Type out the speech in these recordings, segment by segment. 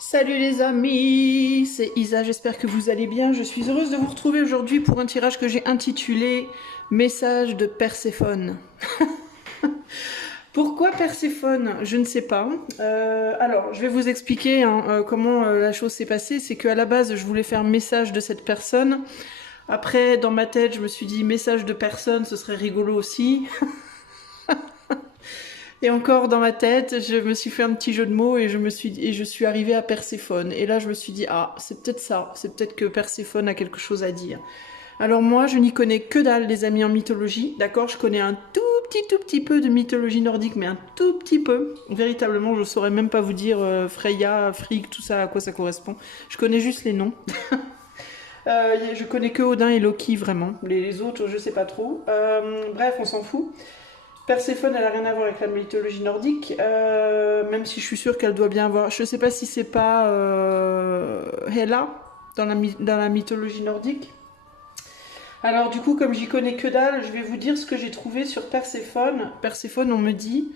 Salut les amis, c'est Isa, j'espère que vous allez bien. Je suis heureuse de vous retrouver aujourd'hui pour un tirage que j'ai intitulé Message de Perséphone. Pourquoi Perséphone? Je ne sais pas. Alors, je vais vous expliquer comment la chose s'est passée. C'est qu'à la base, je voulais faire message de cette personne. Après, dans ma tête, je me suis dit message de personne, ce serait rigolo aussi. Et encore dans ma tête, je me suis fait un petit jeu de mots et je suis arrivée à Perséphone. Et là, je me suis dit, ah, c'est peut-être ça. C'est peut-être que Perséphone a quelque chose à dire. Alors moi, je n'y connais que dalle, les amis, en mythologie. D'accord, je connais un tout petit peu de mythologie nordique, mais un tout petit peu. Véritablement, je saurais même pas vous dire Freya, Frigg, tout ça, à quoi ça correspond. Je connais juste les noms. Je connais que Odin et Loki, vraiment. Les autres, je sais pas trop. Bref, on s'en fout. Perséphone, elle a rien à voir avec la mythologie nordique, même si je suis sûre qu'elle doit bien avoir. Je sais pas si c'est pas Hela dans la mythologie nordique. Alors du coup, comme j'y connais que dalle, je vais vous dire ce que j'ai trouvé sur Perséphone. Perséphone, on me dit,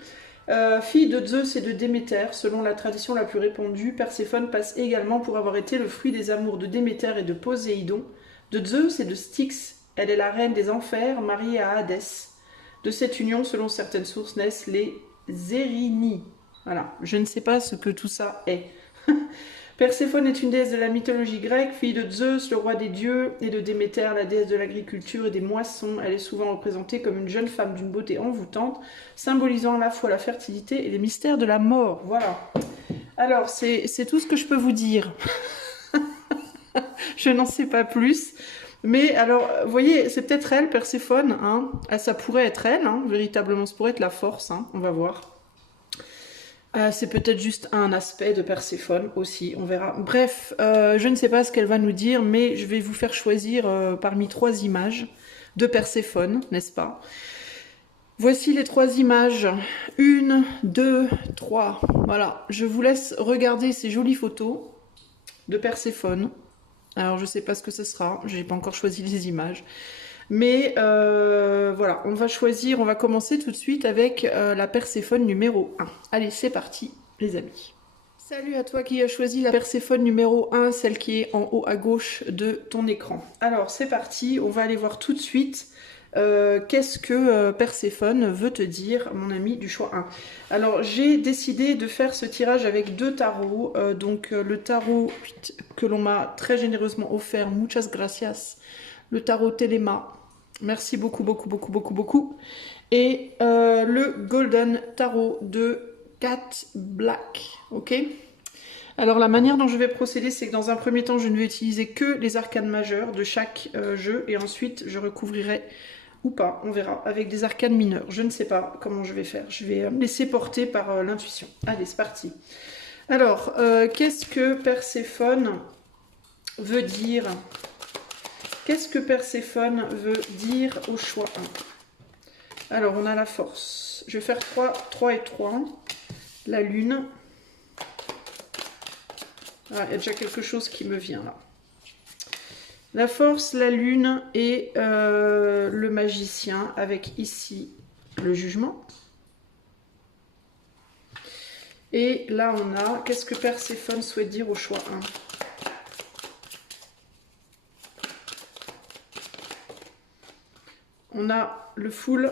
fille de Zeus et de Déméter, selon la tradition la plus répandue, Perséphone passe également pour avoir été le fruit des amours de Déméter et de Poséidon, de Zeus et de Styx. Elle est la reine des enfers, mariée à Hadès. De cette union, selon certaines sources, naissent les Érini. Voilà, je ne sais pas ce que tout ça est. Perséphone est une déesse de la mythologie grecque, fille de Zeus, le roi des dieux, et de Déméter, la déesse de l'agriculture et des moissons. Elle est souvent représentée comme une jeune femme d'une beauté envoûtante, symbolisant à la fois la fertilité et les mystères de la mort. Voilà. Alors, c'est tout ce que je peux vous dire. Je n'en sais pas plus. Mais alors, vous voyez, c'est peut-être elle, Perséphone, hein. Ah, ça pourrait être elle, hein, véritablement, ça pourrait être la force, hein, on va voir. C'est peut-être juste un aspect de Perséphone aussi, on verra. Bref, je ne sais pas ce qu'elle va nous dire, mais je vais vous faire choisir parmi 3 images de Perséphone, n'est-ce pas? Voici les 3 images. 1, 2, 3. Voilà, je vous laisse regarder ces jolies photos de Perséphone. Alors je sais pas ce que ce sera, j'ai pas encore choisi les images. Mais voilà, on va commencer tout de suite avec la Perséphone numéro 1. Allez, c'est parti, les amis. Salut à toi qui as choisi la Perséphone numéro 1, celle qui est en haut à gauche de ton écran. Alors c'est parti, on va aller voir tout de suite qu'est-ce que Perséphone veut te dire, mon ami du choix 1. Alors j'ai décidé de faire ce tirage avec 2 tarots, le tarot que l'on m'a très généreusement offert, muchas gracias, le tarot Téléma, merci beaucoup, beaucoup, et le Golden Tarot de Cat Black, ok. Alors la manière dont je vais procéder, c'est que dans un premier temps, je ne vais utiliser que les arcanes majeures de chaque jeu, et ensuite je recouvrirai ou pas, on verra, avec des arcanes mineures. Je ne sais pas comment je vais faire. Je vais me laisser porter par l'intuition. Allez, c'est parti. Alors, qu'est-ce que Perséphone veut dire? Qu'est-ce que Perséphone veut dire au choix 1? Alors, on a la force. Je vais faire 3 et 3. La lune. Ah, il y a déjà quelque chose qui me vient là. La force, la lune et le magicien avec ici le jugement. Et là on a, qu'est-ce que Perséphone souhaite dire au choix 1? On a le fool.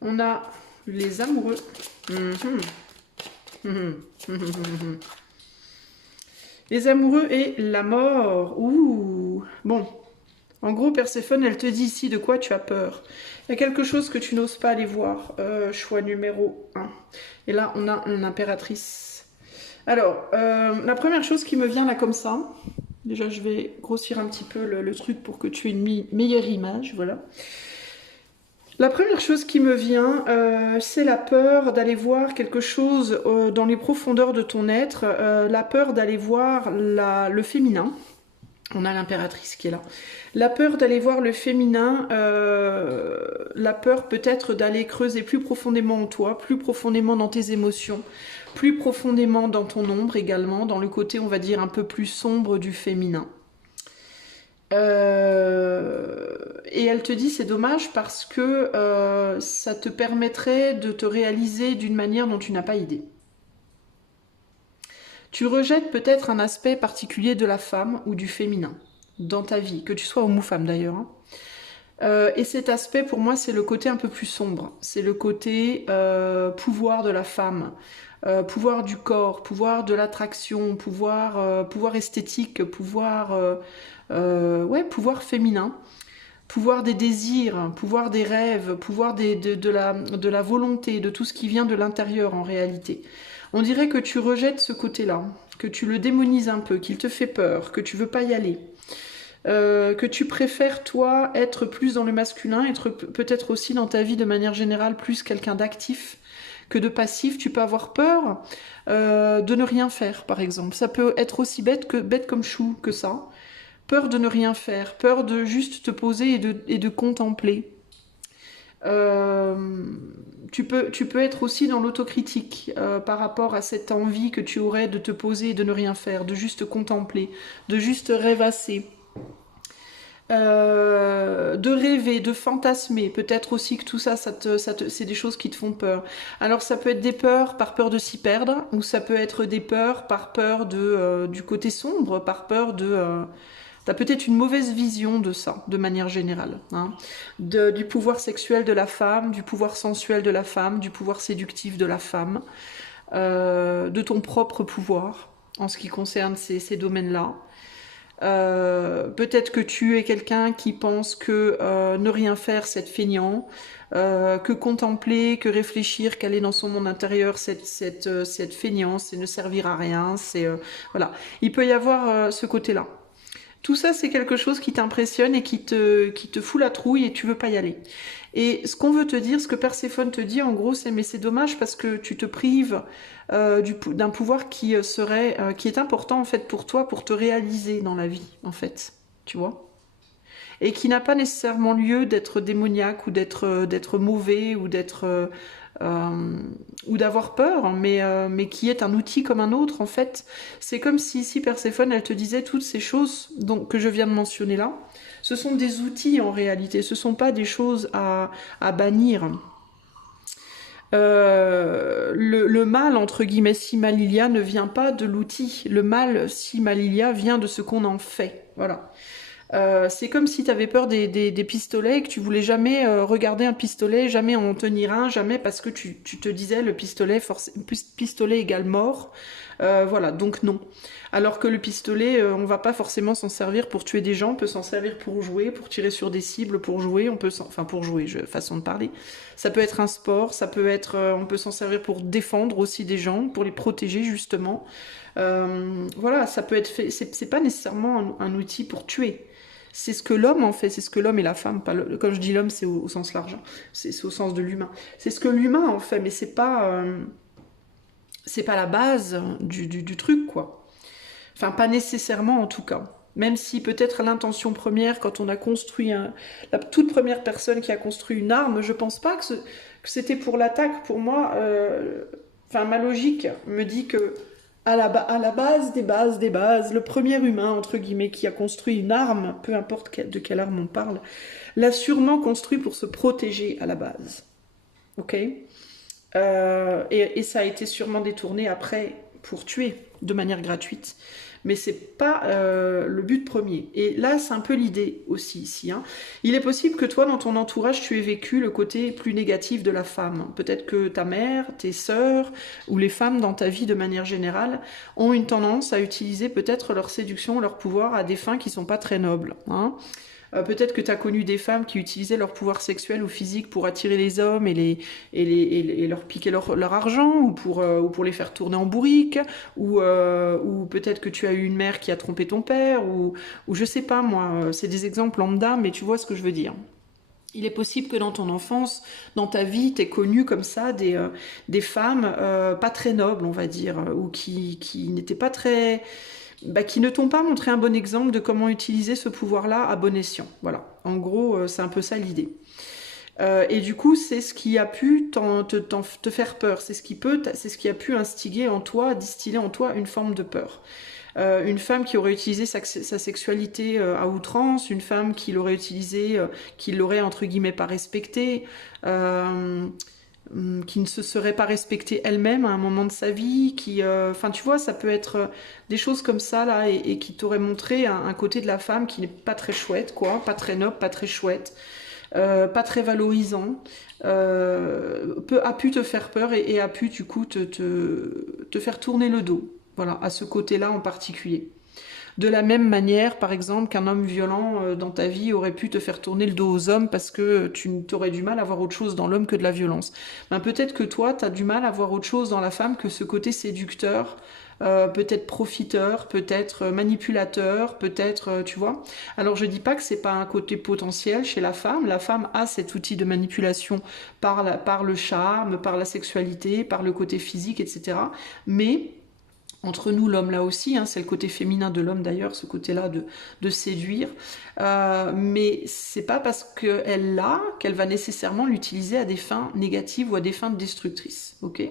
On a les amoureux. Les amoureux et la mort. Ouh. Bon. En gros, Perséphone, elle te dit ici de quoi tu as peur. Il y a quelque chose que tu n'oses pas aller voir. Choix numéro 1. Et là, on a une impératrice. Alors, la première chose qui me vient là comme ça. Déjà, je vais grossir un petit peu le truc pour que tu aies une meilleure image. Voilà. La première chose qui me vient, c'est la peur d'aller voir quelque chose dans les profondeurs de ton être, la peur d'aller voir le féminin. On a l'impératrice qui est là. La peur d'aller voir le féminin, la peur peut-être d'aller creuser plus profondément en toi, plus profondément dans tes émotions, plus profondément dans ton ombre également, dans le côté, on va dire, un peu plus sombre du féminin. Et elle te dit c'est dommage parce que ça te permettrait de te réaliser d'une manière dont tu n'as pas idée. Tu rejettes peut-être un aspect particulier de la femme ou du féminin dans ta vie, que tu sois homme ou femme d'ailleurs, hein. Et cet aspect, pour moi, c'est le côté un peu plus sombre. C'est le côté pouvoir de la femme, pouvoir du corps, pouvoir de l'attraction, pouvoir esthétique, pouvoir féminin, pouvoir des désirs, pouvoir des rêves, pouvoir de la volonté, de tout ce qui vient de l'intérieur en réalité. On dirait que tu rejettes ce côté-là, que tu le démonises un peu, qu'il te fait peur, que tu veux pas y aller. Que tu préfères, toi, être plus dans le masculin, être peut-être aussi dans ta vie de manière générale plus quelqu'un d'actif que de passif. Tu peux avoir peur de ne rien faire, par exemple. Ça peut être aussi bête comme chou que ça. Peur de ne rien faire, peur de juste te poser et de contempler. Tu peux être aussi dans l'autocritique par rapport à cette envie que tu aurais de te poser et de ne rien faire, de juste contempler, de juste rêvasser. De rêver, de fantasmer, peut-être aussi que tout ça, c'est des choses qui te font peur. Alors ça peut être des peurs par peur de s'y perdre, ou ça peut être des peurs par peur du côté sombre, par peur t'as peut-être une mauvaise vision de ça, de manière générale, hein. Du pouvoir sexuel de la femme, du pouvoir sensuel de la femme, du pouvoir séductif de la femme, de ton propre pouvoir, en ce qui concerne ces domaines-là. Peut-être que tu es quelqu'un qui pense que ne rien faire c'est feignant, que contempler, que réfléchir, qu'aller dans son monde intérieur cette feignance, c'est ne servir à rien, voilà. Il peut y avoir ce côté-là. Tout ça, c'est quelque chose qui t'impressionne et qui te fout la trouille et tu veux pas y aller. Et ce qu'on veut te dire, ce que Perséphone te dit, en gros, c'est mais c'est dommage parce que tu te prives d'un pouvoir qui est important en fait pour toi, pour te réaliser dans la vie, en fait, tu vois. Et qui n'a pas nécessairement lieu d'être démoniaque ou d'être mauvais ou d'avoir peur, mais qui est un outil comme un autre en fait. C'est comme si Perséphone, elle te disait toutes ces choses que je viens de mentionner là, ce sont des outils en réalité, ce sont pas des choses à bannir. Le mal, entre guillemets, si mal il y a, ne vient pas de l'outil. Le mal, si mal il y a, vient de ce qu'on en fait. Voilà. C'est comme si tu avais peur des pistolets et que tu voulais jamais regarder un pistolet, jamais en tenir un, jamais parce que tu te disais le pistolet égale mort. Voilà, donc non. Alors que le pistolet, on va pas forcément s'en servir pour tuer des gens, on peut s'en servir pour jouer, pour tirer sur des cibles, pour jouer, pour jouer, façon de parler. Ça peut être un sport, on peut s'en servir pour défendre aussi des gens, pour les protéger justement. Voilà, ça peut être fait, c'est pas nécessairement un outil pour tuer. C'est ce que l'homme en fait, c'est ce que l'homme et la femme, comme je dis l'homme c'est au sens large, hein. C'est au sens de l'humain. C'est ce que l'humain en fait, mais c'est pas la base du truc quoi. Enfin pas nécessairement en tout cas. Même si peut-être l'intention première, quand on a construit la toute première personne qui a construit une arme, je pense pas que c'était pour l'attaque. Pour moi, ma logique me dit que à la base des bases, le premier humain, entre guillemets, qui a construit une arme, peu importe de quelle arme on parle, l'a sûrement construit pour se protéger à la base. Ok ? Et ça a été sûrement détourné après pour tuer de manière gratuite. Mais c'est pas le but premier. Et là, c'est un peu l'idée aussi ici, hein. Il est possible que toi, dans ton entourage, tu aies vécu le côté plus négatif de la femme. Peut-être que ta mère, tes sœurs, ou les femmes dans ta vie de manière générale, ont une tendance à utiliser peut-être leur séduction, leur pouvoir à des fins qui sont pas très nobles, hein. Peut-être que tu as connu des femmes qui utilisaient leur pouvoir sexuel ou physique pour attirer les hommes et leur piquer leur argent ou pour les faire tourner en bourrique ou peut-être que tu as eu une mère qui a trompé ton père ou je sais pas moi, c'est des exemples lambda mais tu vois ce que je veux dire. Il est possible que dans ton enfance, dans ta vie, t'aies connu comme ça des femmes pas très nobles, on va dire, ou qui n'étaient pas très... qui ne t'ont pas montré un bon exemple de comment utiliser ce pouvoir-là à bon escient. Voilà, en gros, c'est un peu ça l'idée. Et du coup, c'est ce qui a pu te faire peur, c'est ce qui a pu instiller en toi, distiller en toi une forme de peur. Une femme qui aurait utilisé sa sexualité à outrance, une femme qui l'aurait utilisé, qui l'aurait entre guillemets pas respectée, qui ne se serait pas respectée elle-même à un moment de sa vie, qui, enfin tu vois, ça peut être des choses comme ça là, et qui t'auraient montré un côté de la femme qui n'est pas très chouette, quoi, pas très noble, pas très chouette, pas très valorisant, a pu te faire peur et a pu du coup te faire tourner le dos, voilà, à ce côté-là en particulier. De la même manière, par exemple, qu'un homme violent dans ta vie aurait pu te faire tourner le dos aux hommes parce que tu aurais du mal à voir autre chose dans l'homme que de la violence. Ben, peut-être que toi, tu as du mal à voir autre chose dans la femme que ce côté séducteur, peut-être profiteur, peut-être manipulateur, peut-être, tu vois. Alors je dis pas que c'est pas un côté potentiel chez la femme. La femme a cet outil de manipulation par le charme, par la sexualité, par le côté physique, etc. Mais entre nous, l'homme là aussi, hein, c'est le côté féminin de l'homme d'ailleurs, ce côté-là de séduire. Mais c'est pas parce qu'elle l'a qu'elle va nécessairement l'utiliser à des fins négatives ou à des fins destructrices. Ok ?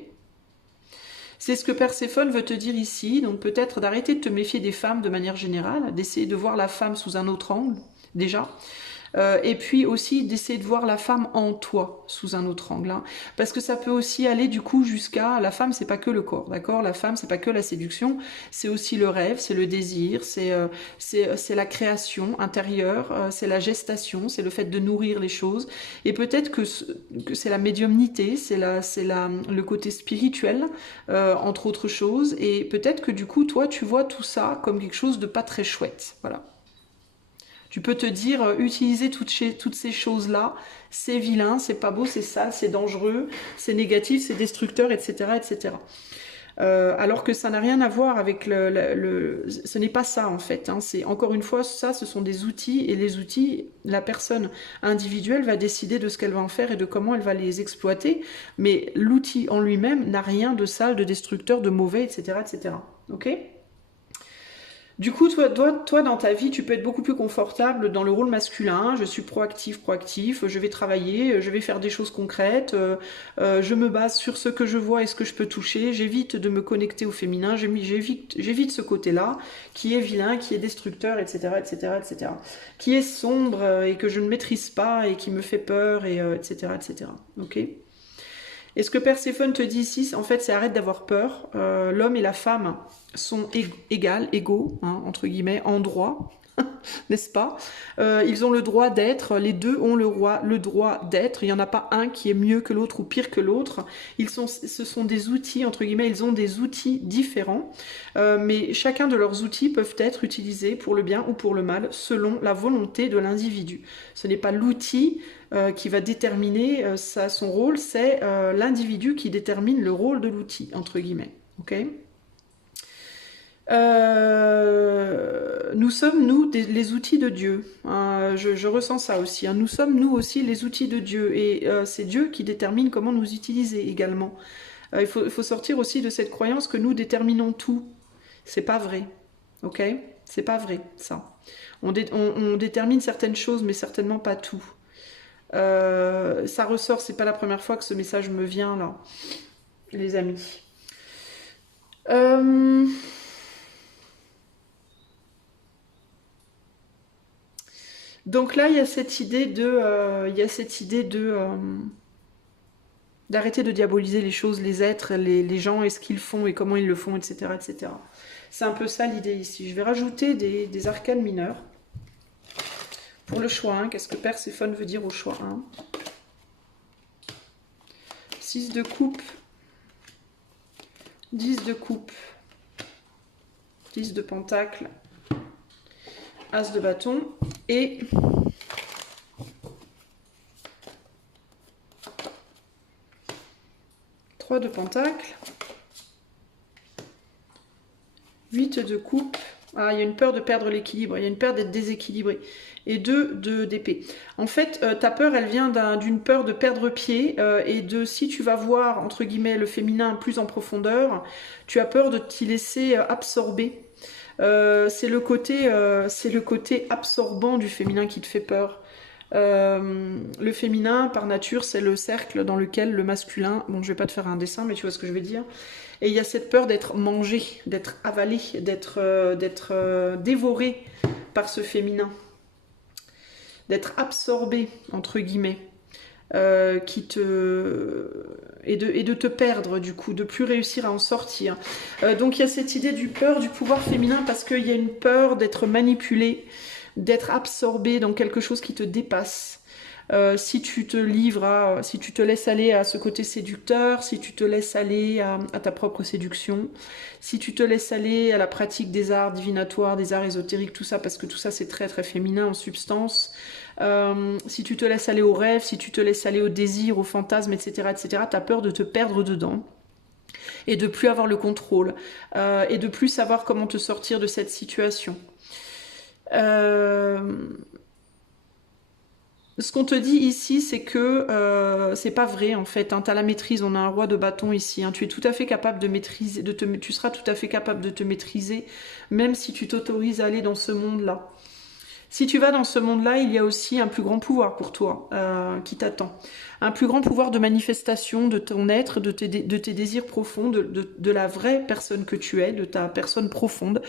C'est ce que Perséphone veut te dire ici. Donc peut-être d'arrêter de te méfier des femmes de manière générale, d'essayer de voir la femme sous un autre angle déjà. Et puis aussi d'essayer de voir la femme en toi sous un autre angle, hein. Parce que ça peut aussi aller du coup jusqu'à la femme, c'est pas que le corps, d'accord? La femme, c'est pas que la séduction, c'est aussi le rêve, c'est le désir, c'est la création intérieure, c'est la gestation, c'est le fait de nourrir les choses. Et peut-être que c'est la médiumnité, le côté spirituel, entre autres choses. Et peut-être que du coup, toi, tu vois tout ça comme quelque chose de pas très chouette, voilà. Tu peux te dire, utiliser toutes ces choses-là, c'est vilain, c'est pas beau, c'est sale, c'est dangereux, c'est négatif, c'est destructeur, etc. etc. Alors que ça n'a rien à voir avec ce n'est pas ça en fait, hein. C'est encore une fois, ça, ce sont des outils, et les outils, la personne individuelle va décider de ce qu'elle va en faire et de comment elle va les exploiter, mais l'outil en lui-même n'a rien de sale, de destructeur, de mauvais, etc. etc. Ok ? Du coup, toi, dans ta vie, tu peux être beaucoup plus confortable dans le rôle masculin. Je suis proactif, je vais travailler, je vais faire des choses concrètes, je me base sur ce que je vois et ce que je peux toucher, j'évite de me connecter au féminin, j'évite ce côté-là, qui est vilain, qui est destructeur, etc., etc., etc., qui est sombre et que je ne maîtrise pas et qui me fait peur, et etc., etc. Ok ? Et ce que Perséphone te dit ici, en fait, c'est arrête d'avoir peur. L'homme et la femme sont égaux, hein, entre guillemets, en droit, n'est-ce pas? Ils ont le droit d'être, les deux ont le droit d'être. Il n'y en a pas un qui est mieux que l'autre ou pire que l'autre. Ce sont des outils, entre guillemets, ils ont des outils différents, mais chacun de leurs outils peuvent être utilisés pour le bien ou pour le mal, selon la volonté de l'individu. Ce n'est pas l'outil qui va déterminer son rôle, c'est l'individu qui détermine le rôle de l'outil, entre guillemets. Ok ? Nous sommes, nous, les outils de Dieu. Je ressens ça aussi, hein. Nous sommes, nous aussi, les outils de Dieu. Et c'est Dieu qui détermine comment nous utiliser également. Il faut sortir aussi de cette croyance que nous déterminons tout. C'est pas vrai. Ok ? C'est pas vrai, ça. On détermine certaines choses, mais certainement pas tout. Ça ressort, c'est pas la première fois que ce message me vient, là, les amis. Donc là, il y a cette idée d'arrêter de diaboliser les choses, les êtres, les gens et ce qu'ils font et comment ils le font, etc., etc. C'est un peu ça l'idée ici. Je vais rajouter des arcanes mineurs pour le choix 1. Qu'est-ce que Perséphone veut dire au choix 1? 6 de coupe, 10 de coupe, 10 de pentacle, As de bâton et 3 de pentacle, 8 de coupe. Ah, il y a une peur de perdre l'équilibre, il y a une peur d'être déséquilibré. Et 2 d'épée. En fait, ta peur, elle vient d'une peur de perdre pied et de si tu vas voir, entre guillemets, le féminin plus en profondeur, tu as peur de t'y laisser absorber. C'est le côté absorbant du féminin qui te fait peur. Le féminin, par nature, c'est le cercle dans lequel le masculin... Bon, je vais pas te faire un dessin, mais tu vois ce que je veux dire. Et il y a cette peur d'être mangé, d'être avalé, d'être dévoré par ce féminin. D'être absorbé, entre guillemets. et de te perdre du coup, de plus réussir à en sortir. Donc il y a cette idée du pouvoir féminin parce qu'il y a une peur d'être manipulé, d'être absorbé dans quelque chose qui te dépasse. Si tu te livres si tu te laisses aller à ce côté séducteur, si tu te laisses aller à ta propre séduction, si tu te laisses aller à la pratique des arts divinatoires, des arts ésotériques, tout ça, parce que tout ça c'est très très féminin en substance, si tu te laisses aller aux rêves, si tu te laisses aller au désir, aux fantasmes, etc., etc., t'as peur de te perdre dedans et de plus avoir le contrôle et de plus savoir comment te sortir de cette situation. Ce qu'on te dit ici, c'est que c'est pas vrai en fait. Hein, tu as la maîtrise, on a un roi de bâton ici. Hein, tu es tout à fait capable de maîtriser, tu seras tout à fait capable de te maîtriser, même si tu t'autorises à aller dans ce monde-là. Si tu vas dans ce monde-là, il y a aussi un plus grand pouvoir pour toi qui t'attend. Un plus grand pouvoir de manifestation de ton être, de tes désirs profonds, de la vraie personne que tu es, de ta personne profonde.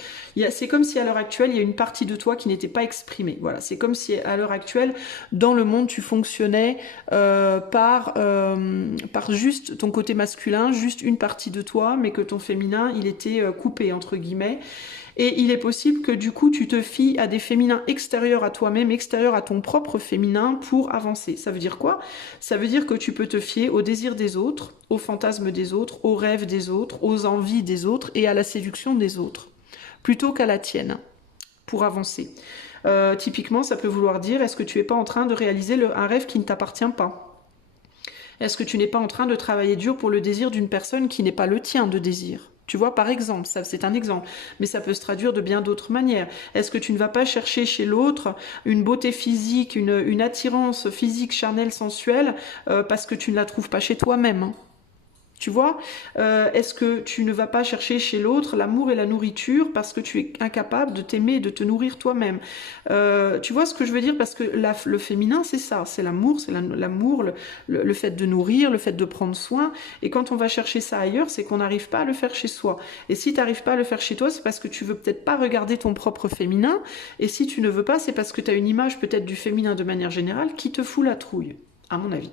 C'est comme si à l'heure actuelle, il y a une partie de toi qui n'était pas exprimée. Voilà, c'est comme si à l'heure actuelle, dans le monde, tu fonctionnais par juste ton côté masculin, juste une partie de toi, mais que ton féminin, il était coupé, entre guillemets. Et il est possible que du coup tu te fies à des féminins extérieurs à toi-même, extérieurs à ton propre féminin pour avancer. Ça veut dire quoi? Ça veut dire que tu peux te fier aux désirs des autres, aux fantasmes des autres, aux rêves des autres, aux envies des autres et à la séduction des autres, plutôt qu'à la tienne, pour avancer. Typiquement, ça peut vouloir dire, est-ce que tu n'es pas en train de réaliser un rêve qui ne t'appartient pas? Est-ce que tu n'es pas en train de travailler dur pour le désir d'une personne qui n'est pas le tien de désir? Tu vois, par exemple, ça c'est un exemple, mais ça peut se traduire de bien d'autres manières. Est-ce que tu ne vas pas chercher chez l'autre une beauté physique, une attirance physique, charnelle, sensuelle, parce que tu ne la trouves pas chez toi-même, hein? Tu vois, est-ce que tu ne vas pas chercher chez l'autre l'amour et la nourriture parce que tu es incapable de t'aimer et de te nourrir toi-même? Tu vois ce que je veux dire? Parce que le féminin, c'est ça, c'est l'amour, le fait de nourrir, le fait de prendre soin. Et quand on va chercher ça ailleurs, c'est qu'on n'arrive pas à le faire chez soi. Et si tu n'arrives pas à le faire chez toi, c'est parce que tu veux peut-être pas regarder ton propre féminin. Et si tu ne veux pas, c'est parce que tu as une image peut-être du féminin de manière générale qui te fout la trouille, à mon avis.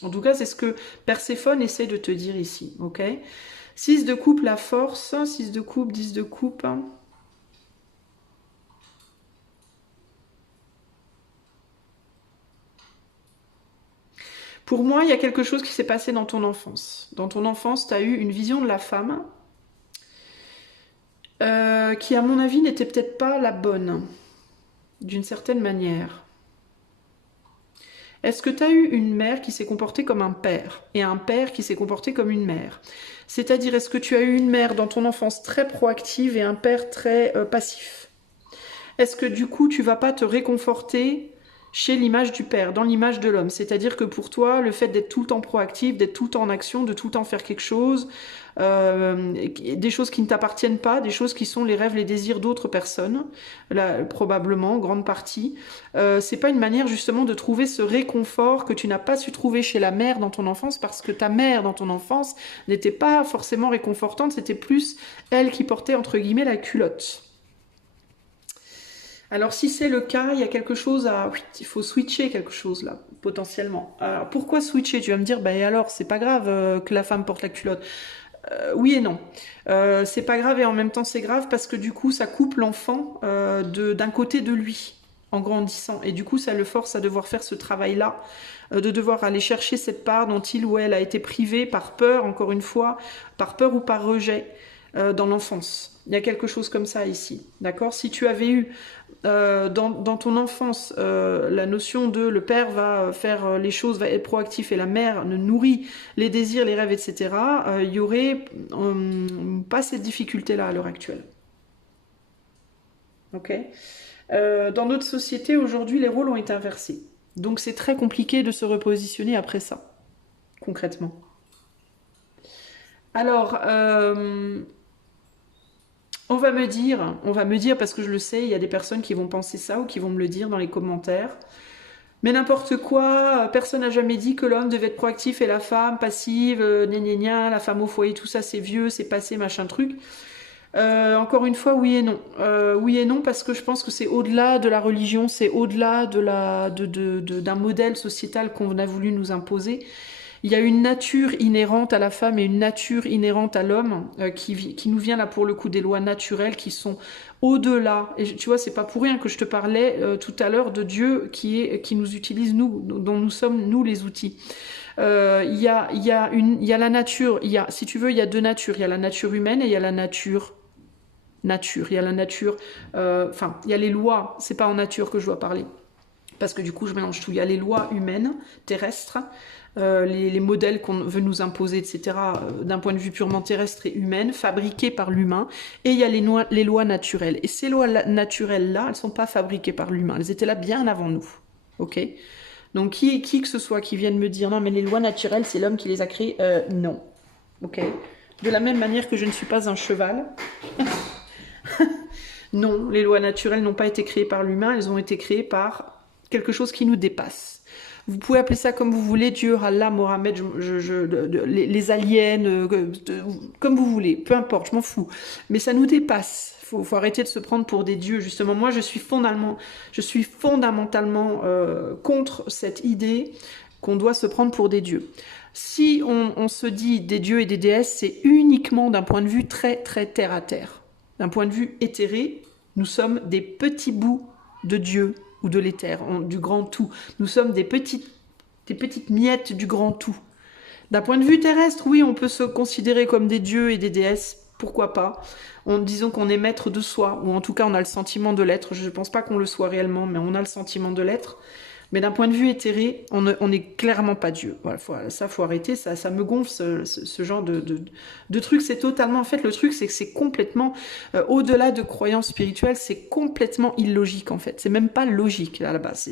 En tout cas, c'est ce que Perséphone essaie de te dire ici, ok? 6 de coupe, la force, 6 de coupe, 10 de coupe. Pour moi, il y a quelque chose qui s'est passé dans ton enfance. Dans ton enfance, tu as eu une vision de la femme qui, à mon avis, n'était peut-être pas la bonne, d'une certaine manière. Est-ce que tu as eu une mère qui s'est comportée comme un père et un père qui s'est comporté comme une mère? C'est-à-dire, est-ce que tu as eu une mère dans ton enfance très proactive et un père très passif? Est-ce que du coup, tu vas pas te réconforter chez l'image du père, dans l'image de l'homme? C'est-à-dire que pour toi, le fait d'être tout le temps proactif, d'être tout le temps en action, de tout le temps faire quelque chose, des choses qui ne t'appartiennent pas, des choses qui sont les rêves, les désirs d'autres personnes, là, probablement, grande partie, c'est pas une manière justement de trouver ce réconfort que tu n'as pas su trouver chez la mère dans ton enfance, parce que ta mère dans ton enfance n'était pas forcément réconfortante, c'était plus elle qui portait entre guillemets la culotte. Alors si c'est le cas, il y a quelque chose à... Oui, il faut switcher quelque chose là, potentiellement. Alors pourquoi switcher? Tu vas me dire, bah alors c'est pas grave que la femme porte la culotte. Oui et non. C'est pas grave et en même temps c'est grave parce que du coup ça coupe l'enfant d'un côté de lui en grandissant. Et du coup ça le force à devoir faire ce travail-là, de devoir aller chercher cette part dont il ou elle a été privé par peur, encore une fois, par peur ou par rejet dans l'enfance. Il y a quelque chose comme ça ici, d'accord? Si tu avais eu dans ton enfance la notion de le père va faire les choses, va être proactif et la mère ne nourrit les désirs, les rêves, etc., il y aurait pas cette difficulté-là à l'heure actuelle. Ok. Dans notre société, aujourd'hui, les rôles ont été inversés. Donc c'est très compliqué de se repositionner après ça, concrètement. Alors, on va me dire, parce que je le sais, il y a des personnes qui vont penser ça ou qui vont me le dire dans les commentaires. Mais n'importe quoi, personne n'a jamais dit que l'homme devait être proactif et la femme passive, gna gna gna, la femme au foyer, tout ça c'est vieux, c'est passé, machin truc. Encore une fois, oui et non. Oui et non, parce que je pense que c'est au-delà de la religion, c'est au-delà d'un modèle sociétal qu'on a voulu nous imposer. Il y a une nature inhérente à la femme et une nature inhérente à l'homme qui nous vient là pour le coup des lois naturelles qui sont au-delà. Et tu vois, c'est pas pour rien que je te parlais tout à l'heure de Dieu qui nous utilise, nous, dont nous sommes, nous, les outils. Il y a la nature, si tu veux, il y a deux natures. Il y a la nature humaine et il y a la nature. Il y a la nature, il y a les lois, c'est pas en nature que je dois parler. Parce que du coup, je mélange tout. Il y a les lois humaines, terrestres, les modèles qu'on veut nous imposer, etc., d'un point de vue purement terrestre et humain, fabriqués par l'humain. Et il y a les lois naturelles. Et ces lois naturelles-là, elles ne sont pas fabriquées par l'humain. Elles étaient là bien avant nous. Ok ? Donc, qui que ce soit qui vienne me dire, non, mais les lois naturelles, c'est l'homme qui les a créées, non. Ok ? De la même manière que je ne suis pas un cheval. Non, les lois naturelles n'ont pas été créées par l'humain, elles ont été créées par quelque chose qui nous dépasse. Vous pouvez appeler ça comme vous voulez, Dieu, Allah, Mohamed, les aliens, comme vous voulez, peu importe, je m'en fous. Mais ça nous dépasse. Faut arrêter de se prendre pour des dieux. Justement, moi, je suis fondamentalement contre cette idée qu'on doit se prendre pour des dieux. Si on se dit des dieux et des déesses, c'est uniquement d'un point de vue très, très terre à terre. D'un point de vue éthéré, nous sommes des petits bouts de Dieu ou de l'éther, du grand tout. Nous sommes des petites miettes du grand tout. D'un point de vue terrestre, oui, on peut se considérer comme des dieux et des déesses, pourquoi pas. Disons qu'on est maître de soi, ou en tout cas on a le sentiment de l'être. Je ne pense pas qu'on le soit réellement, mais on a le sentiment de l'être. Mais d'un point de vue éthéré, on n'est clairement pas Dieu. Voilà, faut arrêter, ça me gonfle ce genre de truc. C'est totalement, en fait, le truc, c'est que c'est complètement, au-delà de croyances spirituelles, c'est complètement illogique, en fait. C'est même pas logique, là, à la base.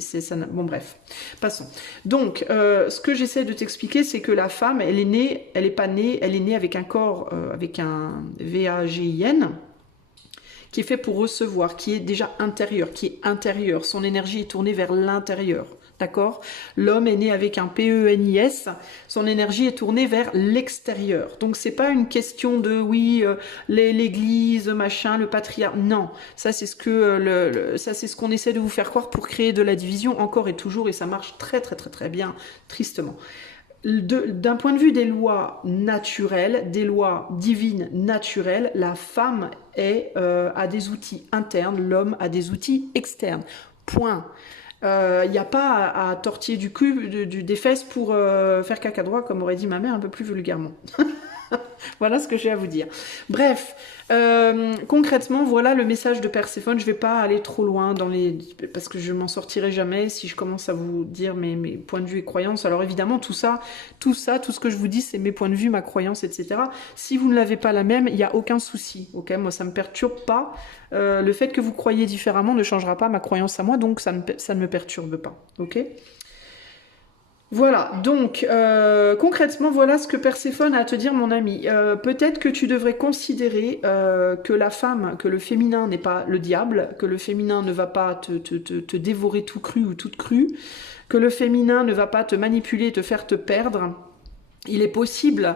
Bon, bref, passons. Donc, ce que j'essaie de t'expliquer, c'est que la femme, elle est née avec un corps, avec un VAGIN, qui est fait pour recevoir, qui est déjà intérieur, qui est intérieur. Son énergie est tournée vers l'intérieur, d'accord ? L'homme est né avec un PENIS, son énergie est tournée vers l'extérieur. Donc c'est pas une question de l'église, machin, le patriarcat. Non, ça c'est ce que ça c'est ce qu'on essaie de vous faire croire pour créer de la division encore et toujours, et ça marche très très très très bien, tristement. D'un point de vue des lois naturelles, des lois divines naturelles, la femme a des outils internes, l'homme a des outils externes. Point. Il n'y a pas à tortiller du cul, des fesses pour faire caca droit, comme aurait dit ma mère un peu plus vulgairement. Voilà ce que j'ai à vous dire. Bref, concrètement, voilà le message de Perséphone. Je ne vais pas aller trop loin parce que je m'en sortirai jamais si je commence à vous dire mes points de vue et croyances. Alors évidemment, tout ce que je vous dis, c'est mes points de vue, ma croyance, etc. Si vous ne l'avez pas la même, il n'y a aucun souci. Ok, moi, ça ne me perturbe pas. Le fait que vous croyez différemment ne changera pas ma croyance à moi, donc ça ne me perturbe pas. Ok ? Voilà, donc concrètement, voilà ce que Perséphone a à te dire, mon ami. Peut-être que tu devrais considérer que la femme, que le féminin n'est pas le diable, que le féminin ne va pas te dévorer tout cru ou toute crue, que le féminin ne va pas te manipuler, te faire te perdre. Il est possible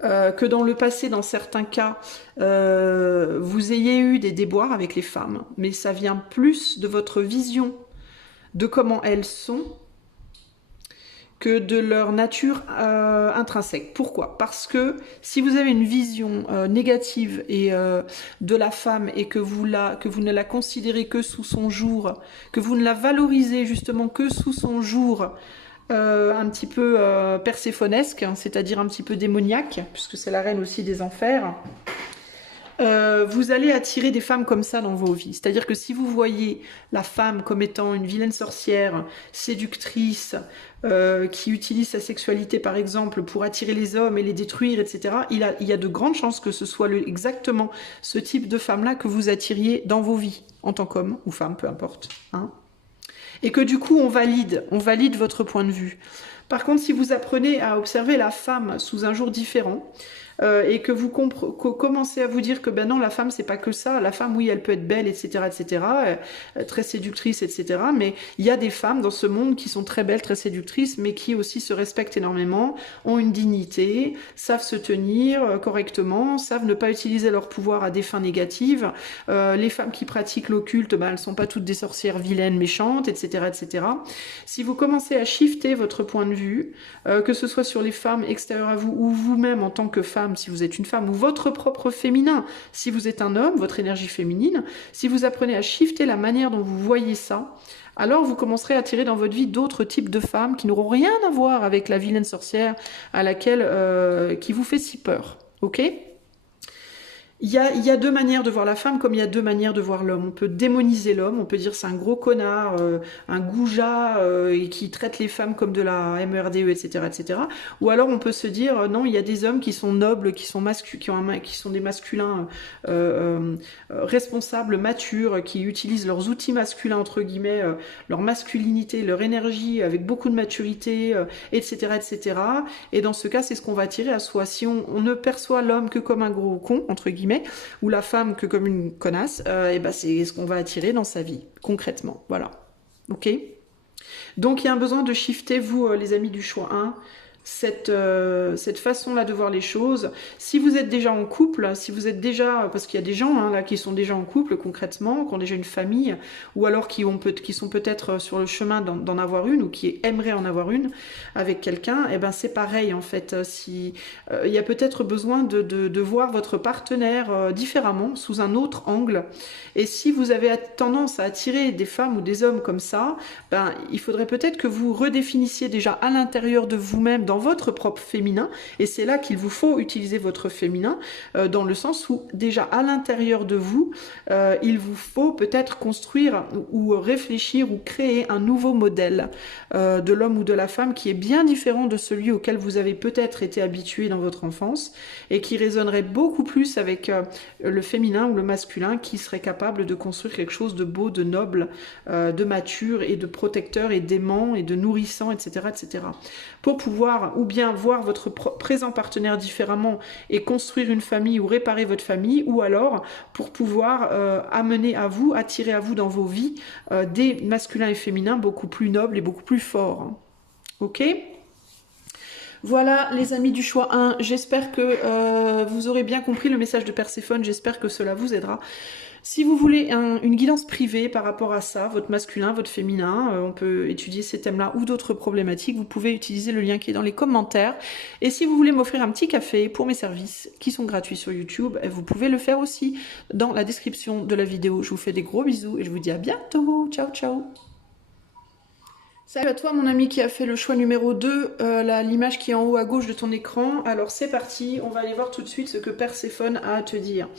que dans le passé, dans certains cas, vous ayez eu des déboires avec les femmes, mais ça vient plus de votre vision de comment elles sont que de leur nature intrinsèque. Pourquoi ? Parce que si vous avez une vision négative de la femme et que vous ne la considérez que sous son jour, que vous ne la valorisez justement que sous son jour un petit peu perséphonesque, hein, c'est-à-dire un petit peu démoniaque, puisque c'est la reine aussi des enfers, vous allez attirer des femmes comme ça dans vos vies. C'est-à-dire que si vous voyez la femme comme étant une vilaine sorcière, séductrice, qui utilise sa sexualité par exemple pour attirer les hommes et les détruire, etc., il y a de grandes chances que ce soit exactement ce type de femme-là que vous attiriez dans vos vies, en tant qu'homme ou femme, peu importe. Hein. Et que du coup, on valide votre point de vue. Par contre, si vous apprenez à observer la femme sous un jour différent, et que vous commencez à vous dire que ben non, la femme c'est pas que ça, la femme oui elle peut être belle, etc., etc., très séductrice, etc., mais il y a des femmes dans ce monde qui sont très belles, très séductrices, mais qui aussi se respectent énormément, ont une dignité, savent se tenir correctement, savent ne pas utiliser leur pouvoir à des fins négatives. Les femmes qui pratiquent l'occulte, ben, elles sont pas toutes des sorcières vilaines, méchantes, etc., etc. Si vous commencez à shifter votre point de vue, que ce soit sur les femmes extérieures à vous ou vous-même en tant que femme, si vous êtes une femme, ou votre propre féminin, si vous êtes un homme, votre énergie féminine, si vous apprenez à shifter la manière dont vous voyez ça, alors vous commencerez à attirer dans votre vie d'autres types de femmes qui n'auront rien à voir avec la vilaine sorcière à laquelle qui vous fait si peur. Ok ? Il y a deux manières de voir la femme comme il y a deux manières de voir l'homme. On peut démoniser l'homme, on peut dire c'est un gros connard, un goujat et qui traite les femmes comme de la MERDE, etc., etc. Ou alors on peut se dire non, il y a des hommes qui sont nobles, qui sont qui sont des masculins responsables, matures, qui utilisent leurs outils masculins entre guillemets, leur masculinité, leur énergie avec beaucoup de maturité, etc., etc. Et dans ce cas, c'est ce qu'on va attirer à soi. Si on ne perçoit l'homme que comme un gros con entre guillemets, ou la femme que comme une connasse, et ben c'est ce qu'on va attirer dans sa vie, concrètement. Voilà. Ok ? Donc il y a un besoin de shifter, vous, les amis du choix 1, cette façon-là de voir les choses. Si vous êtes déjà en couple, si vous êtes déjà, parce qu'il y a des gens là qui sont déjà en couple concrètement, qui ont déjà une famille, ou alors qui sont peut-être sur le chemin d'en avoir une, ou qui aimeraient en avoir une avec quelqu'un, et ben c'est pareil en fait. Si il y a peut-être besoin de voir votre partenaire différemment, sous un autre angle. Et si vous avez tendance à attirer des femmes ou des hommes comme ça, ben il faudrait peut-être que vous redéfinissiez déjà à l'intérieur de vous-même, dans votre propre féminin, et c'est là qu'il vous faut utiliser votre féminin, dans le sens où déjà à l'intérieur de vous, il vous faut peut-être construire ou réfléchir ou créer un nouveau modèle de l'homme ou de la femme qui est bien différent de celui auquel vous avez peut-être été habitué dans votre enfance et qui résonnerait beaucoup plus avec le féminin ou le masculin qui serait capable de construire quelque chose de beau, de noble, de mature et de protecteur et d'aimant et de nourrissant, etc., etc. Pour pouvoir ou bien voir votre présent partenaire différemment et construire une famille ou réparer votre famille, ou alors pour pouvoir amener à vous, attirer à vous dans vos vies des masculins et féminins beaucoup plus nobles et beaucoup plus forts. Ok ? Voilà les amis du choix 1, j'espère que vous aurez bien compris le message de Perséphone, j'espère que cela vous aidera. Si vous voulez une guidance privée par rapport à ça, votre masculin, votre féminin, on peut étudier ces thèmes-là ou d'autres problématiques, vous pouvez utiliser le lien qui est dans les commentaires. Et si vous voulez m'offrir un petit café pour mes services qui sont gratuits sur YouTube, vous pouvez le faire aussi dans la description de la vidéo. Je vous fais des gros bisous et je vous dis à bientôt. Ciao, ciao. Salut à toi mon ami qui a fait le choix numéro 2, l'image qui est en haut à gauche de ton écran. Alors c'est parti, on va aller voir tout de suite ce que Perséphone a à te dire.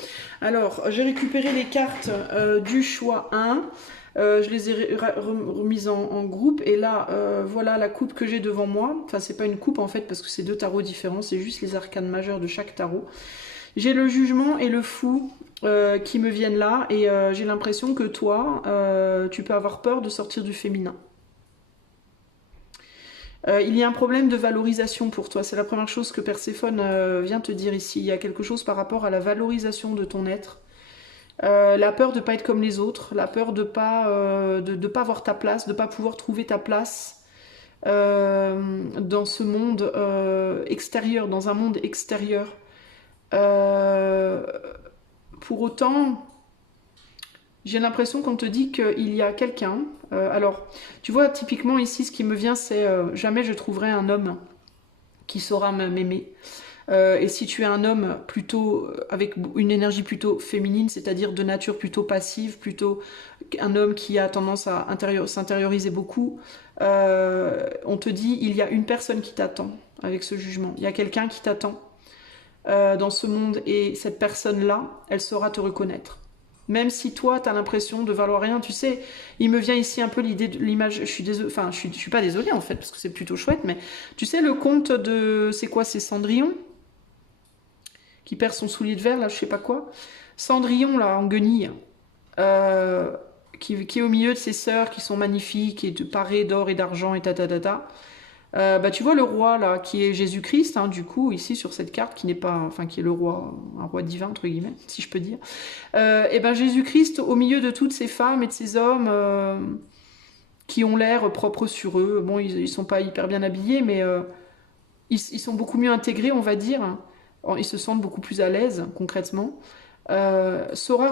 Alors j'ai récupéré les cartes du choix 1, je les ai remises en groupe et là voilà la coupe que j'ai devant moi. Enfin c'est pas une coupe en fait parce que c'est deux tarots différents, c'est juste les arcanes majeures de chaque tarot. J'ai le jugement et le fou qui me viennent là et j'ai l'impression que toi tu peux avoir peur de sortir du féminin. Il y a un problème de valorisation pour toi, c'est la première chose que Perséphone vient te dire ici. Il y a quelque chose par rapport à la valorisation de ton être. La peur de ne pas être comme les autres, la peur de pas pas avoir ta place, de ne pas pouvoir trouver ta place dans ce monde extérieur, dans un monde extérieur. Pour autant, j'ai l'impression qu'on te dit qu'il y a quelqu'un. Alors, tu vois, typiquement ici, ce qui me vient, c'est jamais je trouverai un homme qui saura m'aimer. Et si tu es un homme plutôt avec une énergie plutôt féminine, c'est-à-dire de nature plutôt passive, plutôt un homme qui a tendance à s'intérioriser beaucoup, on te dit il y a une personne qui t'attend avec ce jugement. Il y a quelqu'un qui t'attend dans ce monde et cette personne-là, elle saura te reconnaître. Même si toi, tu as l'impression de valoir rien, tu sais, il me vient ici un peu l'idée de l'image, je suis désolée, enfin, je suis pas désolée en fait, parce que c'est plutôt chouette, mais tu sais, le conte de, c'est quoi, c'est Cendrillon qui perd son soulier de verre, là, je sais pas quoi. Cendrillon, là, en guenille, qui est au milieu de ses sœurs qui sont magnifiques et parées d'or et d'argent et ta. Bah, tu vois le roi là, qui est Jésus-Christ, hein, du coup, ici sur cette carte, qui n'est pas, enfin, qui est le roi, un roi divin, entre guillemets, si je peux dire. Et ben Jésus-Christ, au milieu de toutes ces femmes et de ces hommes qui ont l'air propres sur eux, bon, ils sont pas hyper bien habillés, mais ils sont beaucoup mieux intégrés, on va dire. Ils se sentent beaucoup plus à l'aise, concrètement. Saura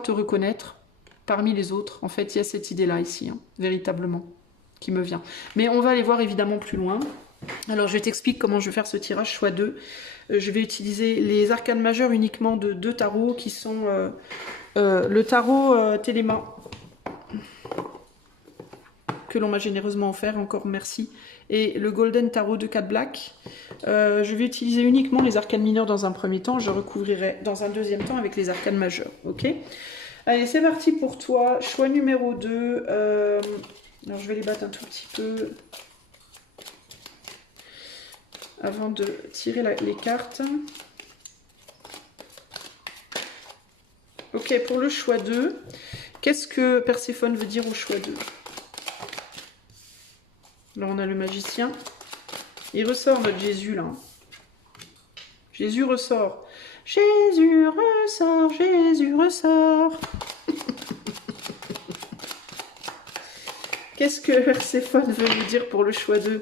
te reconnaître parmi les autres. En fait, il y a cette idée-là ici, hein, véritablement, qui me vient. Mais on va aller voir évidemment plus loin. Alors, je t'explique comment je vais faire ce tirage choix 2. Je vais utiliser les arcanes majeures uniquement de 2 tarots qui sont le tarot Téléma que l'on m'a généreusement offert, encore merci, et le Golden Tarot de 4 Black. Je vais utiliser uniquement les arcanes mineures dans un premier temps, je recouvrirai dans un deuxième temps avec les arcanes majeures, ok? Allez, c'est parti pour toi, choix numéro 2. Alors je vais les battre un tout petit peu avant de tirer les cartes. Ok, pour le choix 2, qu'est-ce que Perséphone veut dire au choix 2? Là, on a le magicien. Il ressort notre Jésus, là. Jésus ressort. Jésus ressort, Jésus ressort. Qu'est-ce que Perséphone veut nous dire pour le choix 2?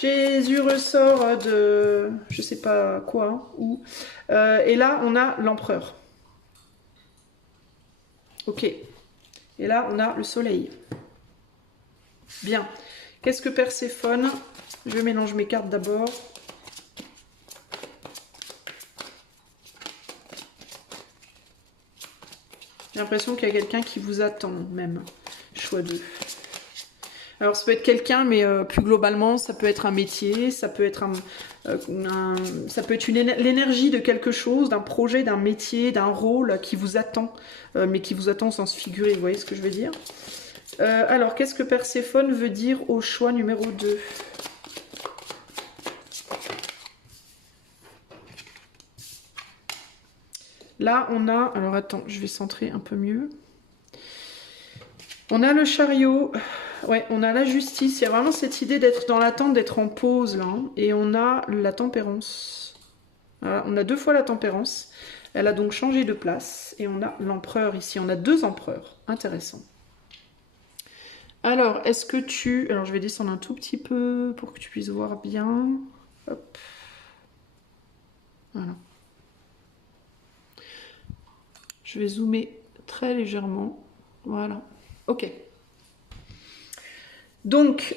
Jésus ressort de... je sais pas quoi, hein, où. Et là, on a l'empereur. Ok. Et là, on a le soleil. Bien. Qu'est-ce que Perséphone? Je mélange mes cartes d'abord. J'ai l'impression qu'il y a quelqu'un qui vous attend, même. Choix 2. Alors, ça peut être quelqu'un, mais plus globalement, ça peut être un métier, ça peut être ça peut être l'énergie de quelque chose, d'un projet, d'un métier, d'un rôle qui vous attend, mais qui vous attend au sens figuré, vous voyez ce que je veux dire? Alors, qu'est-ce que Perséphone veut dire au choix numéro 2? Là, on a... alors, attends, je vais centrer un peu mieux. On a le chariot. Ouais, on a la justice. Il y a vraiment cette idée d'être dans l'attente, d'être en pause, là. Hein. Et on a la tempérance. Voilà, on a 2 fois la tempérance. Elle a donc changé de place. Et on a l'empereur ici. On a 2 empereurs. Intéressant. Alors, est-ce que tu... alors, je vais descendre un tout petit peu pour que tu puisses voir bien. Hop. Voilà. Je vais zoomer très légèrement. Voilà. Ok. Donc,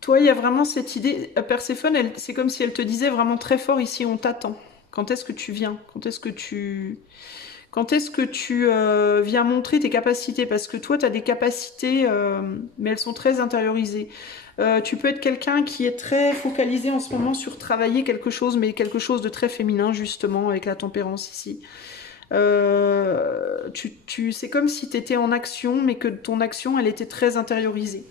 toi, il y a vraiment cette idée... Perséphone, c'est comme si elle te disait vraiment très fort ici, on t'attend. Quand est-ce que tu viens? Quand est-ce que tu... quand est-ce que tu viens montrer tes capacités? Parce que toi, tu as des capacités, mais elles sont très intériorisées. Tu peux être quelqu'un qui est très focalisé en ce moment sur travailler quelque chose, mais quelque chose de très féminin, justement, avec la tempérance ici. C'est comme si tu étais en action, mais que ton action, elle était très intériorisée.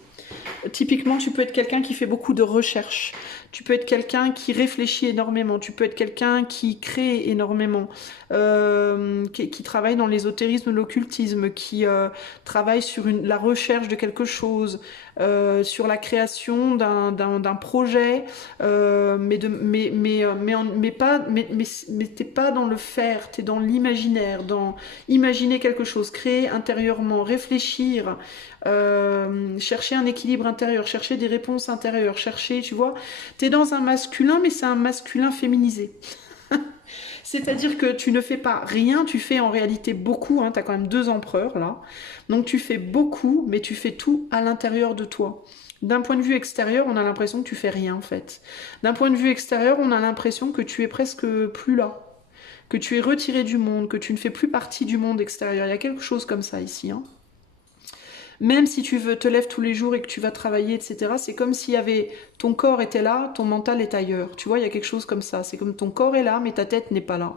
Typiquement, tu peux être quelqu'un qui fait beaucoup de recherches. Tu peux être quelqu'un qui réfléchit énormément. Tu peux être quelqu'un qui crée énormément. Qui travaille dans l'ésotérisme, l'occultisme, qui travaille sur la recherche de quelque chose, sur la création d'un projet, mais t'es pas dans le faire, t'es dans l'imaginaire, dans imaginer quelque chose, créer intérieurement, réfléchir, chercher un équilibre intérieur, chercher des réponses intérieures, chercher, tu vois, t'es dans un masculin, mais c'est un masculin féminisé. C'est-à-dire que tu ne fais pas rien, tu fais en réalité beaucoup, hein, tu as quand même 2 empereurs là, donc tu fais beaucoup, mais tu fais tout à l'intérieur de toi. D'un point de vue extérieur, on a l'impression que tu fais rien en fait. D'un point de vue extérieur, on a l'impression que tu es presque plus là, que tu es retiré du monde, que tu ne fais plus partie du monde extérieur. Il y a quelque chose comme ça ici, hein. Même si tu te lèves tous les jours et que tu vas travailler, etc., c'est comme s'il y avait... ton corps était là, ton mental est ailleurs. Tu vois, il y a quelque chose comme ça. C'est comme ton corps est là, mais ta tête n'est pas là.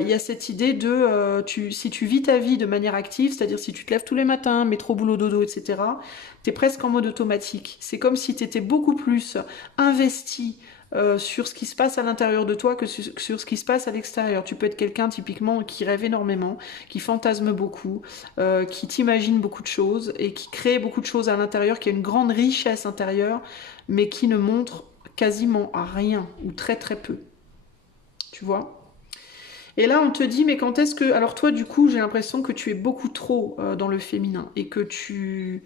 Il y a cette idée de... si tu vis ta vie de manière active, c'est-à-dire si tu te lèves tous les matins, métro, boulot, dodo, etc., t'es presque en mode automatique. C'est comme si tu étais beaucoup plus investi sur ce qui se passe à l'intérieur de toi que sur ce qui se passe à l'extérieur. Tu peux être quelqu'un typiquement qui rêve énormément, qui fantasme beaucoup, qui t'imagine beaucoup de choses et qui crée beaucoup de choses à l'intérieur, qui a une grande richesse intérieure, mais qui ne montre quasiment à rien ou très très peu. Tu vois ? Et là, on te dit, mais quand est-ce que... Alors toi, du coup, j'ai l'impression que tu es beaucoup trop dans le féminin et que tu...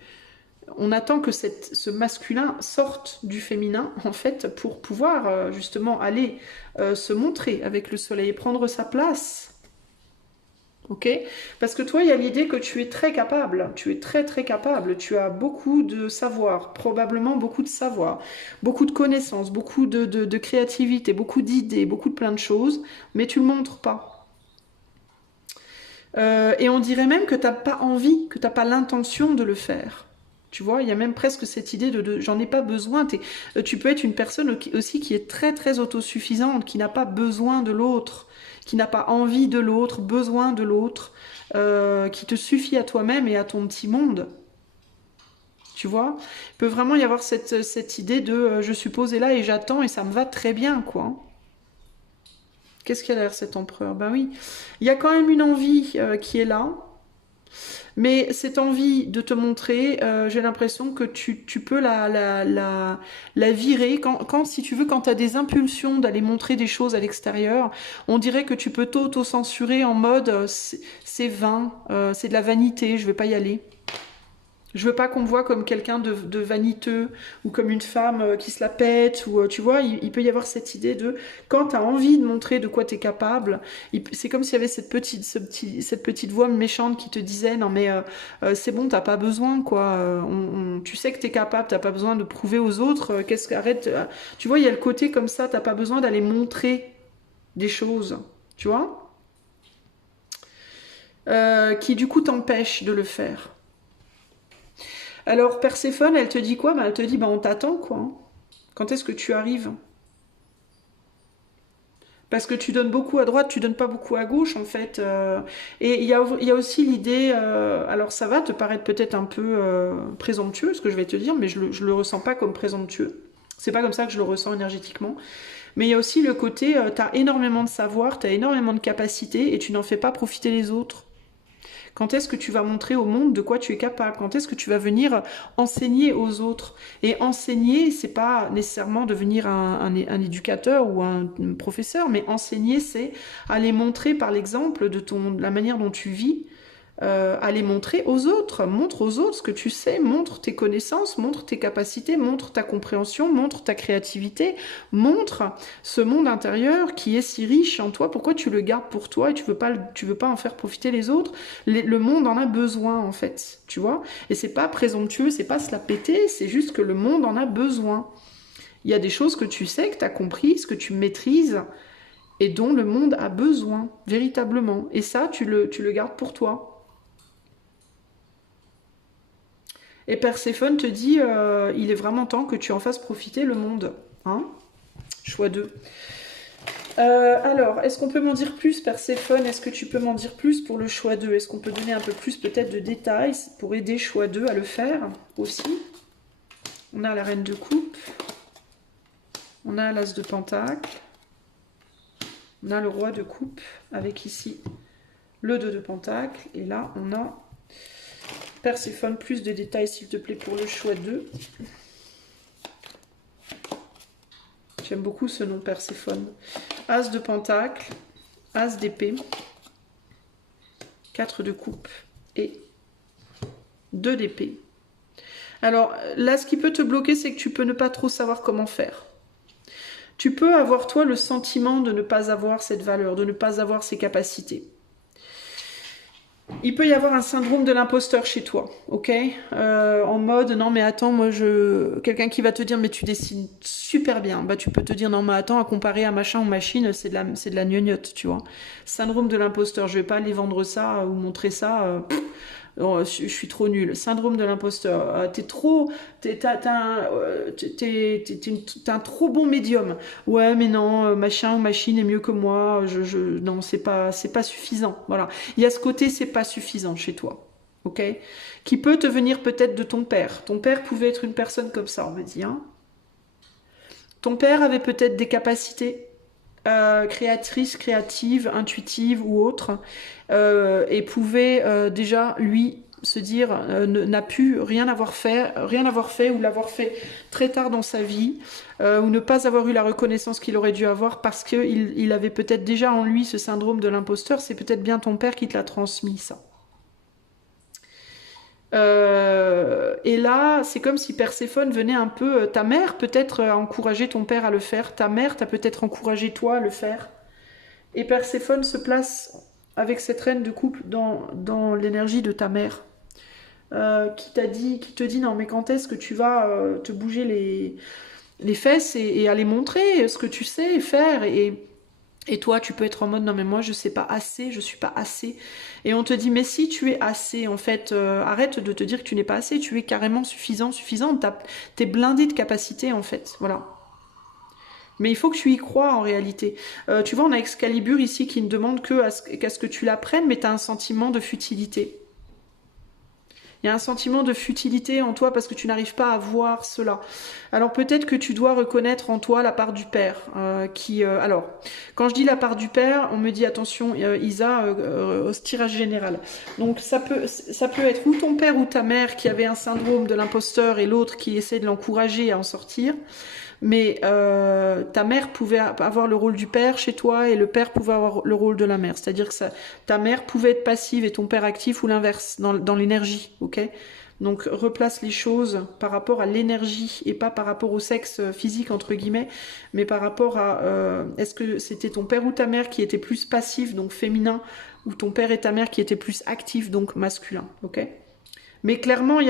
On attend que ce masculin sorte du féminin, en fait, pour pouvoir justement aller se montrer avec le soleil et prendre sa place. Ok ? Parce que toi, il y a l'idée que tu es très capable, tu es très très capable, tu as beaucoup de savoir, probablement beaucoup de savoir, beaucoup de connaissances, beaucoup de créativité, beaucoup d'idées, beaucoup de plein de choses, mais tu ne le montres pas. Et on dirait même que tu n'as pas envie, que tu n'as pas l'intention de le faire. Tu vois, il y a même presque cette idée de j'en ai pas besoin. Tu peux être une personne aussi qui est très très autosuffisante, qui n'a pas besoin de l'autre, qui n'a pas envie de l'autre, besoin de l'autre, qui te suffit à toi-même et à ton petit monde. Tu vois, il peut vraiment y avoir cette idée de je suis posée là et j'attends et ça me va très bien, quoi. Qu'est-ce qu'il y a derrière cet empereur? Ben oui, il y a quand même une envie qui est là. Mais cette envie de te montrer, j'ai l'impression que tu peux la virer. Si tu veux, quand tu as des impulsions d'aller montrer des choses à l'extérieur, on dirait que tu peux t'auto-censurer en mode c'est vain, c'est de la vanité, je vais pas y aller. Je veux pas qu'on me voit comme quelqu'un de vaniteux ou comme une femme qui se la pète ou tu vois, il peut y avoir cette idée de quand tu as envie de montrer de quoi tu es capable, c'est comme s'il y avait cette petite voix méchante qui te disait non mais c'est bon, t'as pas besoin quoi, tu sais que tu es capable, t'as pas besoin de prouver aux autres, arrête, tu vois, il y a le côté comme ça, t'as pas besoin d'aller montrer des choses, tu vois, qui du coup t'empêche de le faire. Alors Perséphone, elle te dit quoi? Elle te dit, on t'attend quoi. Quand est-ce que tu arrives? Parce que tu donnes beaucoup à droite, tu donnes pas beaucoup à gauche en fait. Et il y a aussi l'idée, alors ça va te paraître peut-être un peu présomptueux ce que je vais te dire, mais je le ressens pas comme présomptueux. C'est pas comme ça que je le ressens énergétiquement. Mais il y a aussi le côté, tu as énormément de savoir, tu as énormément de capacités et tu n'en fais pas profiter les autres. Quand est-ce que tu vas montrer au monde de quoi tu es capable? Quand est-ce que tu vas venir enseigner aux autres? Et enseigner, c'est pas nécessairement devenir un éducateur ou un professeur, mais enseigner, c'est aller montrer par l'exemple de la manière dont tu vis, aller montrer aux autres. Montre aux autres ce que tu sais, montre tes connaissances, montre tes capacités, montre ta compréhension, montre ta créativité, montre ce monde intérieur qui est si riche en toi. Pourquoi tu le gardes pour toi et tu veux pas en faire profiter les autres? Le monde en a besoin en fait, tu vois. Et c'est pas présomptueux, c'est pas se la péter, c'est juste que le monde en a besoin. Il y a des choses que tu sais, que tu as compris, ce que tu maîtrises et dont le monde a besoin, véritablement. Et ça, tu le gardes pour toi. Et Perséphone te dit, il est vraiment temps que tu en fasses profiter le monde. Hein? Choix 2. Alors, est-ce qu'on peut m'en dire plus, Perséphone? Est-ce que tu peux m'en dire plus pour le choix 2? Est-ce qu'on peut donner un peu plus peut-être de détails pour aider choix 2 à le faire aussi? On a la reine de coupe. On a l'as de pentacle. On a le roi de coupe avec ici le 2 de pentacle. Et là, on a... Perséphone, plus de détails s'il te plaît pour le choix 2. J'aime beaucoup ce nom Perséphone. As de pentacle, as d'épée, 4 de coupe et 2 d'épée. Alors là, ce qui peut te bloquer, c'est que tu peux ne pas trop savoir comment faire. Tu peux avoir toi le sentiment de ne pas avoir cette valeur, de ne pas avoir ces capacités. Il peut y avoir un syndrome de l'imposteur chez toi, ok? En mode, non mais attends, quelqu'un qui va te dire, mais tu dessines super bien. Bah tu peux te dire, non mais attends, à comparer à machin ou machine, c'est de la gnognotte, tu vois. Syndrome de l'imposteur, je vais pas aller vendre ça ou montrer ça. Oh, je suis trop nulle. Syndrome de l'imposteur. T'as un trop bon médium. Ouais, mais non, machin ou machine est mieux que moi. Non, c'est pas suffisant. Voilà. Il y a ce côté, c'est pas suffisant chez toi. Ok? Qui peut te venir peut-être de ton père. Ton père pouvait être une personne comme ça, on va dire. Ton père avait peut-être des capacités créatrices, créatives, intuitives ou autres, et pouvait déjà, lui, se dire, n'a pu rien avoir fait ou l'avoir fait très tard dans sa vie, ou ne pas avoir eu la reconnaissance qu'il aurait dû avoir parce qu'il avait peut-être déjà en lui ce syndrome de l'imposteur. C'est peut-être bien ton père qui te l'a transmis, ça. Et là, c'est comme si Perséphone venait un peu... ta mère peut-être a encouragé ton père à le faire, ta mère t'a peut-être encouragé toi à le faire. Et Perséphone se place avec cette reine de coupe dans l'énergie de ta mère. Qui te dit non mais quand est-ce que tu vas te bouger les fesses et aller montrer ce que tu sais faire et toi tu peux être en mode non mais moi je sais pas assez, je suis pas assez, et on te dit mais si tu es assez en fait, arrête de te dire que tu n'es pas assez, tu es carrément suffisante, t'es blindé de capacité en fait, voilà. Mais il faut que tu y crois en réalité. Tu vois, on a Excalibur ici qui ne demande qu'à ce que tu l'apprennes, mais tu as un sentiment de futilité. Il y a un sentiment de futilité en toi parce que tu n'arrives pas à voir cela. Alors peut-être que tu dois reconnaître en toi la part du père. Alors, quand je dis la part du père, on me dit attention, Isa, au tirage général. Donc ça peut être ou ton père ou ta mère qui avait un syndrome de l'imposteur et l'autre qui essaie de l'encourager à en sortir. Mais ta mère pouvait avoir le rôle du père chez toi et le père pouvait avoir le rôle de la mère. C'est-à-dire que ta mère pouvait être passive et ton père actif ou l'inverse, dans l'énergie, ok? Donc replace les choses par rapport à l'énergie et pas par rapport au sexe physique, entre guillemets, mais par rapport à est-ce que c'était ton père ou ta mère qui était plus passif, donc féminin, ou ton père et ta mère qui étaient plus actifs, donc masculin, ok? Mais clairement,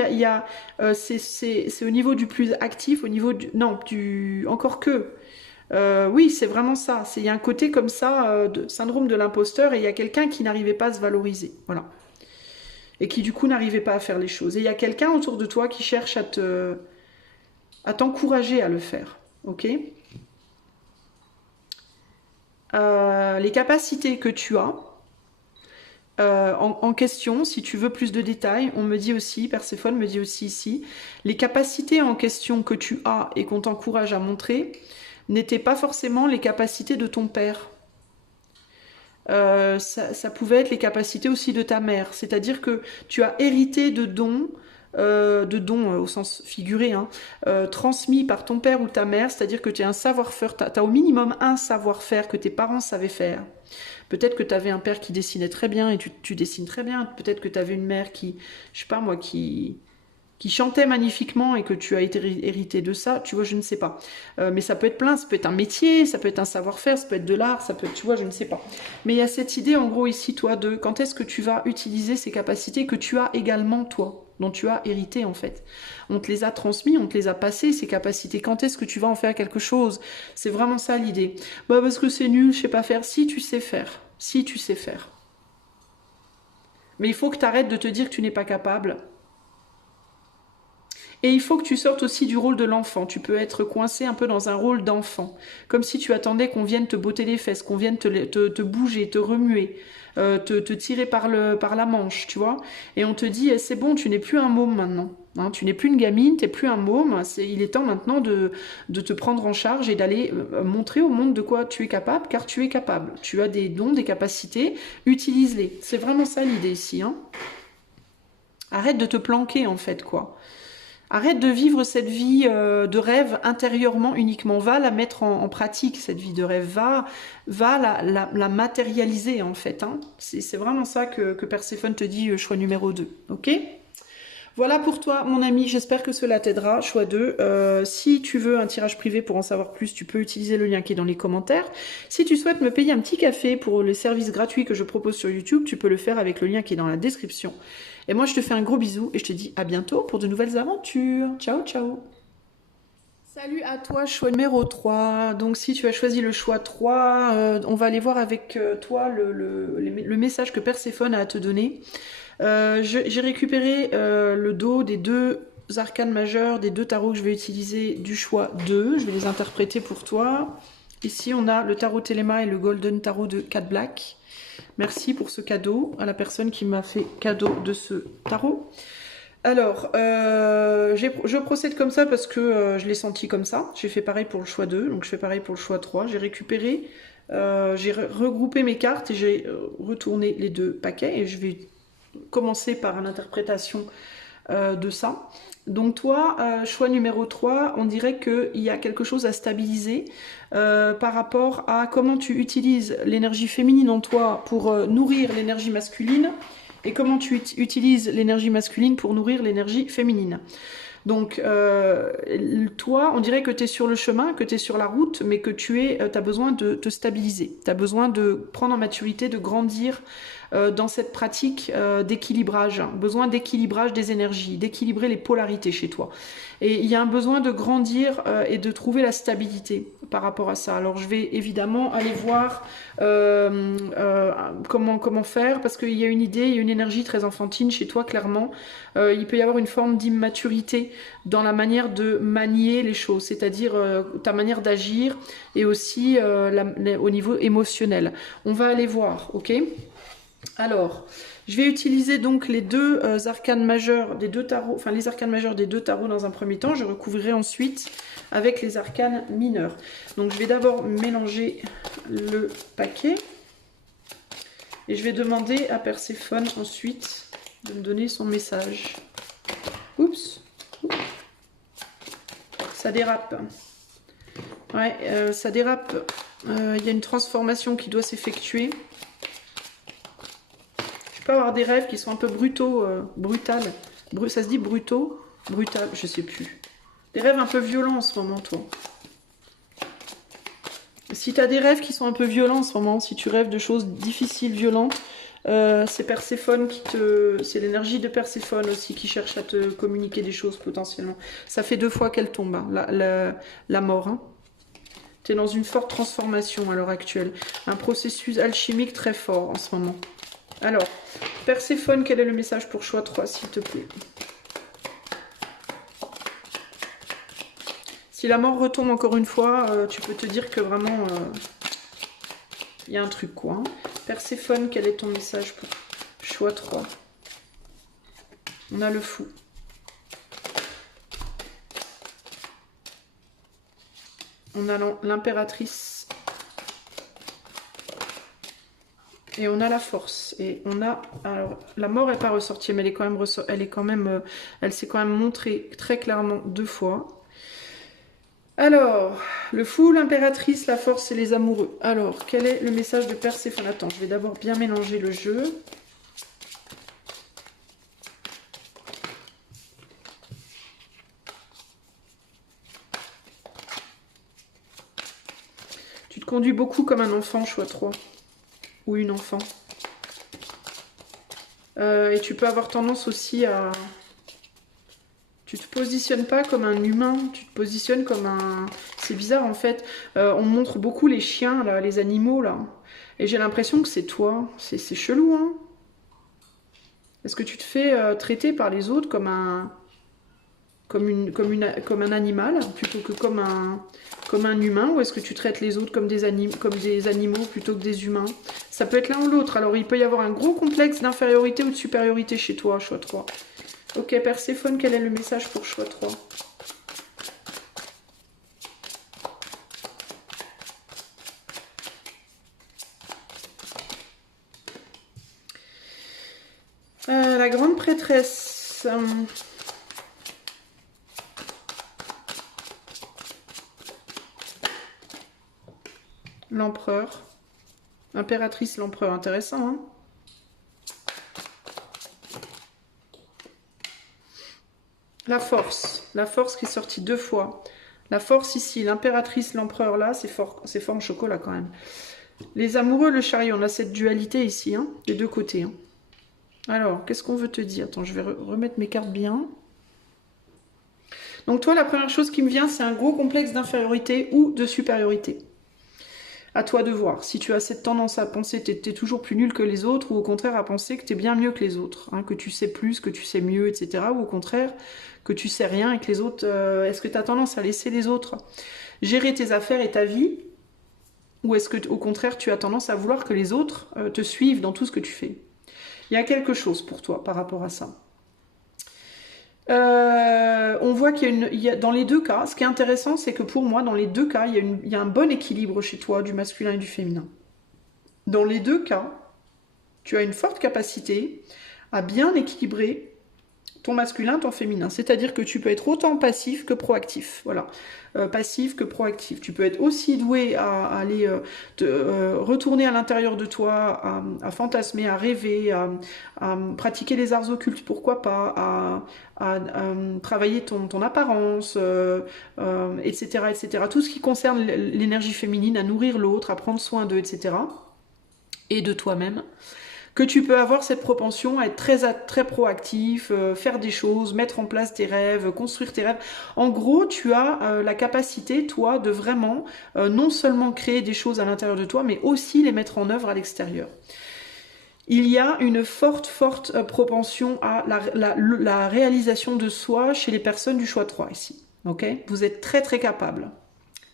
c'est au niveau du plus actif, au niveau du... Non, encore que... oui, c'est vraiment ça. Il y a un côté comme ça, de syndrome de l'imposteur, et il y a quelqu'un qui n'arrivait pas à se valoriser. Voilà. Et qui, du coup, n'arrivait pas à faire les choses. Et il y a quelqu'un autour de toi qui cherche à t'encourager à le faire. Ok ? Les capacités que tu as, en question, si tu veux plus de détails, on me dit aussi, Perséphone me dit aussi ici, les capacités en question que tu as et qu'on t'encourage à montrer n'étaient pas forcément les capacités de ton père. Ça pouvait être les capacités aussi de ta mère. C'est-à-dire que tu as hérité de dons au sens figuré, hein, transmis par ton père ou ta mère, c'est-à-dire que tu as un savoir-faire, tu as au minimum un savoir-faire que tes parents savaient faire. Peut-être que tu avais un père qui dessinait très bien et tu dessines très bien. Peut-être que tu avais une mère qui, je sais pas moi, qui chantait magnifiquement et que tu as été hérité de ça, tu vois, je ne sais pas. Mais ça peut être plein, ça peut être un métier, ça peut être un savoir-faire, ça peut être de l'art, ça peut être, tu vois, je ne sais pas. Mais il y a cette idée, en gros, ici, toi, de quand est-ce que tu vas utiliser ces capacités que tu as également, toi, dont tu as hérité, en fait. On te les a transmis, on te les a passées, ces capacités. Quand est-ce que tu vas en faire quelque chose? C'est vraiment ça, l'idée. Bah, parce que c'est nul, je sais pas faire. Si tu sais faire. Si tu sais faire. Mais il faut que tu arrêtes de te dire que tu n'es pas capable. Et il faut que tu sortes aussi du rôle de l'enfant. Tu peux être coincé un peu dans un rôle d'enfant. Comme si tu attendais qu'on vienne te botter les fesses, qu'on vienne te bouger, te remuer, te tirer par la manche, tu vois. Et on te dit, c'est bon, tu n'es plus un môme maintenant. Hein, tu n'es plus une gamine, tu n'es plus un môme. Il est temps maintenant de te prendre en charge et d'aller montrer au monde de quoi tu es capable, car tu es capable. Tu as des dons, des capacités, utilise-les. C'est vraiment ça l'idée ici. Hein. Arrête de te planquer en fait, quoi. Arrête de vivre cette vie de rêve intérieurement uniquement. Va la mettre en pratique, cette vie de rêve. Va la matérialiser, en fait. Hein. C'est vraiment ça que Perséphone te dit, choix numéro 2. Ok ? Voilà pour toi, mon ami. J'espère que cela t'aidera. Choix 2. Si tu veux un tirage privé pour en savoir plus, tu peux utiliser le lien qui est dans les commentaires. Si tu souhaites me payer un petit café pour les services gratuits que je propose sur YouTube, tu peux le faire avec le lien qui est dans la description. Et moi, je te fais un gros bisou et je te dis à bientôt pour de nouvelles aventures. Ciao, ciao. Salut à toi, choix numéro 3. Donc, si tu as choisi le choix 3, on va aller voir avec toi le message que Perséphone a à te donner. J'ai récupéré le dos des 2 arcanes majeures, des 2 tarots que je vais utiliser du choix 2. Je vais les interpréter pour toi. Ici, on a le tarot Téléma et le Golden Tarot de Cat Black. Merci pour ce cadeau à la personne qui m'a fait cadeau de ce tarot. Alors, je procède comme ça parce que je l'ai senti comme ça. J'ai fait pareil pour le choix 2, donc je fais pareil pour le choix 3. J'ai récupéré, j'ai regroupé mes cartes et j'ai retourné les deux paquets et je vais commencer par l'interprétation de ça. Donc toi, choix numéro 3, on dirait qu'il y a quelque chose à stabiliser par rapport à comment tu utilises l'énergie féminine en toi pour nourrir l'énergie masculine et comment tu utilises l'énergie masculine pour nourrir l'énergie féminine. Donc, toi, on dirait que tu es sur le chemin, que tu es sur la route, mais que as besoin de te stabiliser. Tu as besoin de prendre en maturité, de grandir dans cette pratique d'équilibrage. Besoin d'équilibrage des énergies, d'équilibrer les polarités chez toi. Et il y a un besoin de grandir et de trouver la stabilité par rapport à ça. Alors, je vais évidemment aller voir comment faire, parce qu'il y a une idée, il y a une énergie très enfantine chez toi, clairement. Il peut y avoir une forme d'immaturité dans la manière de manier les choses, c'est-à-dire ta manière d'agir et aussi au niveau émotionnel. On va aller voir, ok? Alors, je vais utiliser donc les deux arcanes majeurs des deux tarots, enfin les arcanes majeurs des deux tarots dans un premier temps. Je recouvrirai ensuite avec les arcanes mineurs. Donc, je vais d'abord mélanger le paquet et je vais demander à Perséphone ensuite de me donner son message. Oups, ça dérape. Ouais, ça dérape. Il y a une transformation qui doit s'effectuer. Je peux avoir des rêves qui sont un peu brutaux, ça se dit brutaux, brutal, je sais plus. Des rêves un peu violents en ce moment, toi. Si tu as des rêves qui sont un peu violents en ce moment, si tu rêves de choses difficiles, violentes, c'est Perséphone c'est l'énergie de Perséphone aussi qui cherche à te communiquer des choses potentiellement. Ça fait 2 fois qu'elle tombe, hein, la mort. Hein. Tu es dans une forte transformation à l'heure actuelle. Un processus alchimique très fort en ce moment. Alors, Perséphone, quel est le message pour choix 3, s'il te plaît? Si la mort retombe encore une fois, tu peux te dire que vraiment, il y a un truc, quoi. Hein. Perséphone, quel est ton message pour choix 3? On a le fou. On a l'impératrice. Et on a la force. Et on a... Alors, la mort n'est pas ressortie, mais elle s'est quand même montrée très clairement 2 fois. Alors, le fou, l'impératrice, la force et les amoureux. Alors, quel est le message de Perséphone? Attends, je vais d'abord bien mélanger le jeu. Tu te conduis beaucoup comme un enfant, choix 3. Ou une enfant. Et tu peux avoir tendance aussi à... Tu te positionnes pas comme un humain, tu te positionnes comme un... C'est bizarre en fait, on montre beaucoup les chiens, là, les animaux, là. Et j'ai l'impression que c'est toi. C'est chelou, hein. Est-ce que tu te fais traiter par les autres comme un... comme un animal, plutôt que comme un humain, ou est-ce que tu traites les autres comme des animaux plutôt que des humains? Ça peut être l'un ou l'autre. Alors il peut y avoir un gros complexe d'infériorité ou de supériorité chez toi, choix 3. Ok, Perséphone, quel est le message pour choix 3? La grande prêtresse. L'empereur. Impératrice, l'empereur. Intéressant, hein? La force qui est sortie 2 fois. La force ici, l'impératrice, l'empereur là, c'est fort en chocolat quand même. Les amoureux, le chariot, on a cette dualité ici, hein, des deux côtés. Hein. Alors, qu'est-ce qu'on veut te dire? Attends, je vais remettre mes cartes bien. Donc toi, la première chose qui me vient, c'est un gros complexe d'infériorité ou de supériorité. À toi de voir. Si tu as cette tendance à penser que tu es toujours plus nul que les autres, ou au contraire à penser que tu es bien mieux que les autres, hein, que tu sais plus, que tu sais mieux, etc. Ou au contraire, que tu sais rien et que les autres... est-ce que tu as tendance à laisser les autres gérer tes affaires et ta vie? Ou est-ce que au contraire, tu as tendance à vouloir que les autres te suivent dans tout ce que tu fais? Il y a quelque chose pour toi par rapport à ça. On voit dans les deux cas, ce qui est intéressant, c'est que pour moi, dans les deux cas, il y a un bon équilibre chez toi du masculin et du féminin. Dans les deux cas, tu as une forte capacité à bien équilibrer ton masculin, ton féminin. C'est-à-dire que tu peux être autant passif que proactif. Voilà. Passif que proactif. Tu peux être aussi doué à aller retourner à l'intérieur de toi, à fantasmer, à rêver, à pratiquer les arts occultes, pourquoi pas, à travailler ton apparence, etc., etc. Tout ce qui concerne l'énergie féminine, à nourrir l'autre, à prendre soin d'eux, etc. Et de toi-même. Que tu peux avoir cette propension à être très proactif, faire des choses, mettre en place tes rêves, construire tes rêves. En gros, tu as la capacité, toi, de vraiment non seulement créer des choses à l'intérieur de toi, mais aussi les mettre en œuvre à l'extérieur. Il y a une forte propension à la réalisation de soi chez les personnes du choix 3 ici. Okay, vous êtes très capable.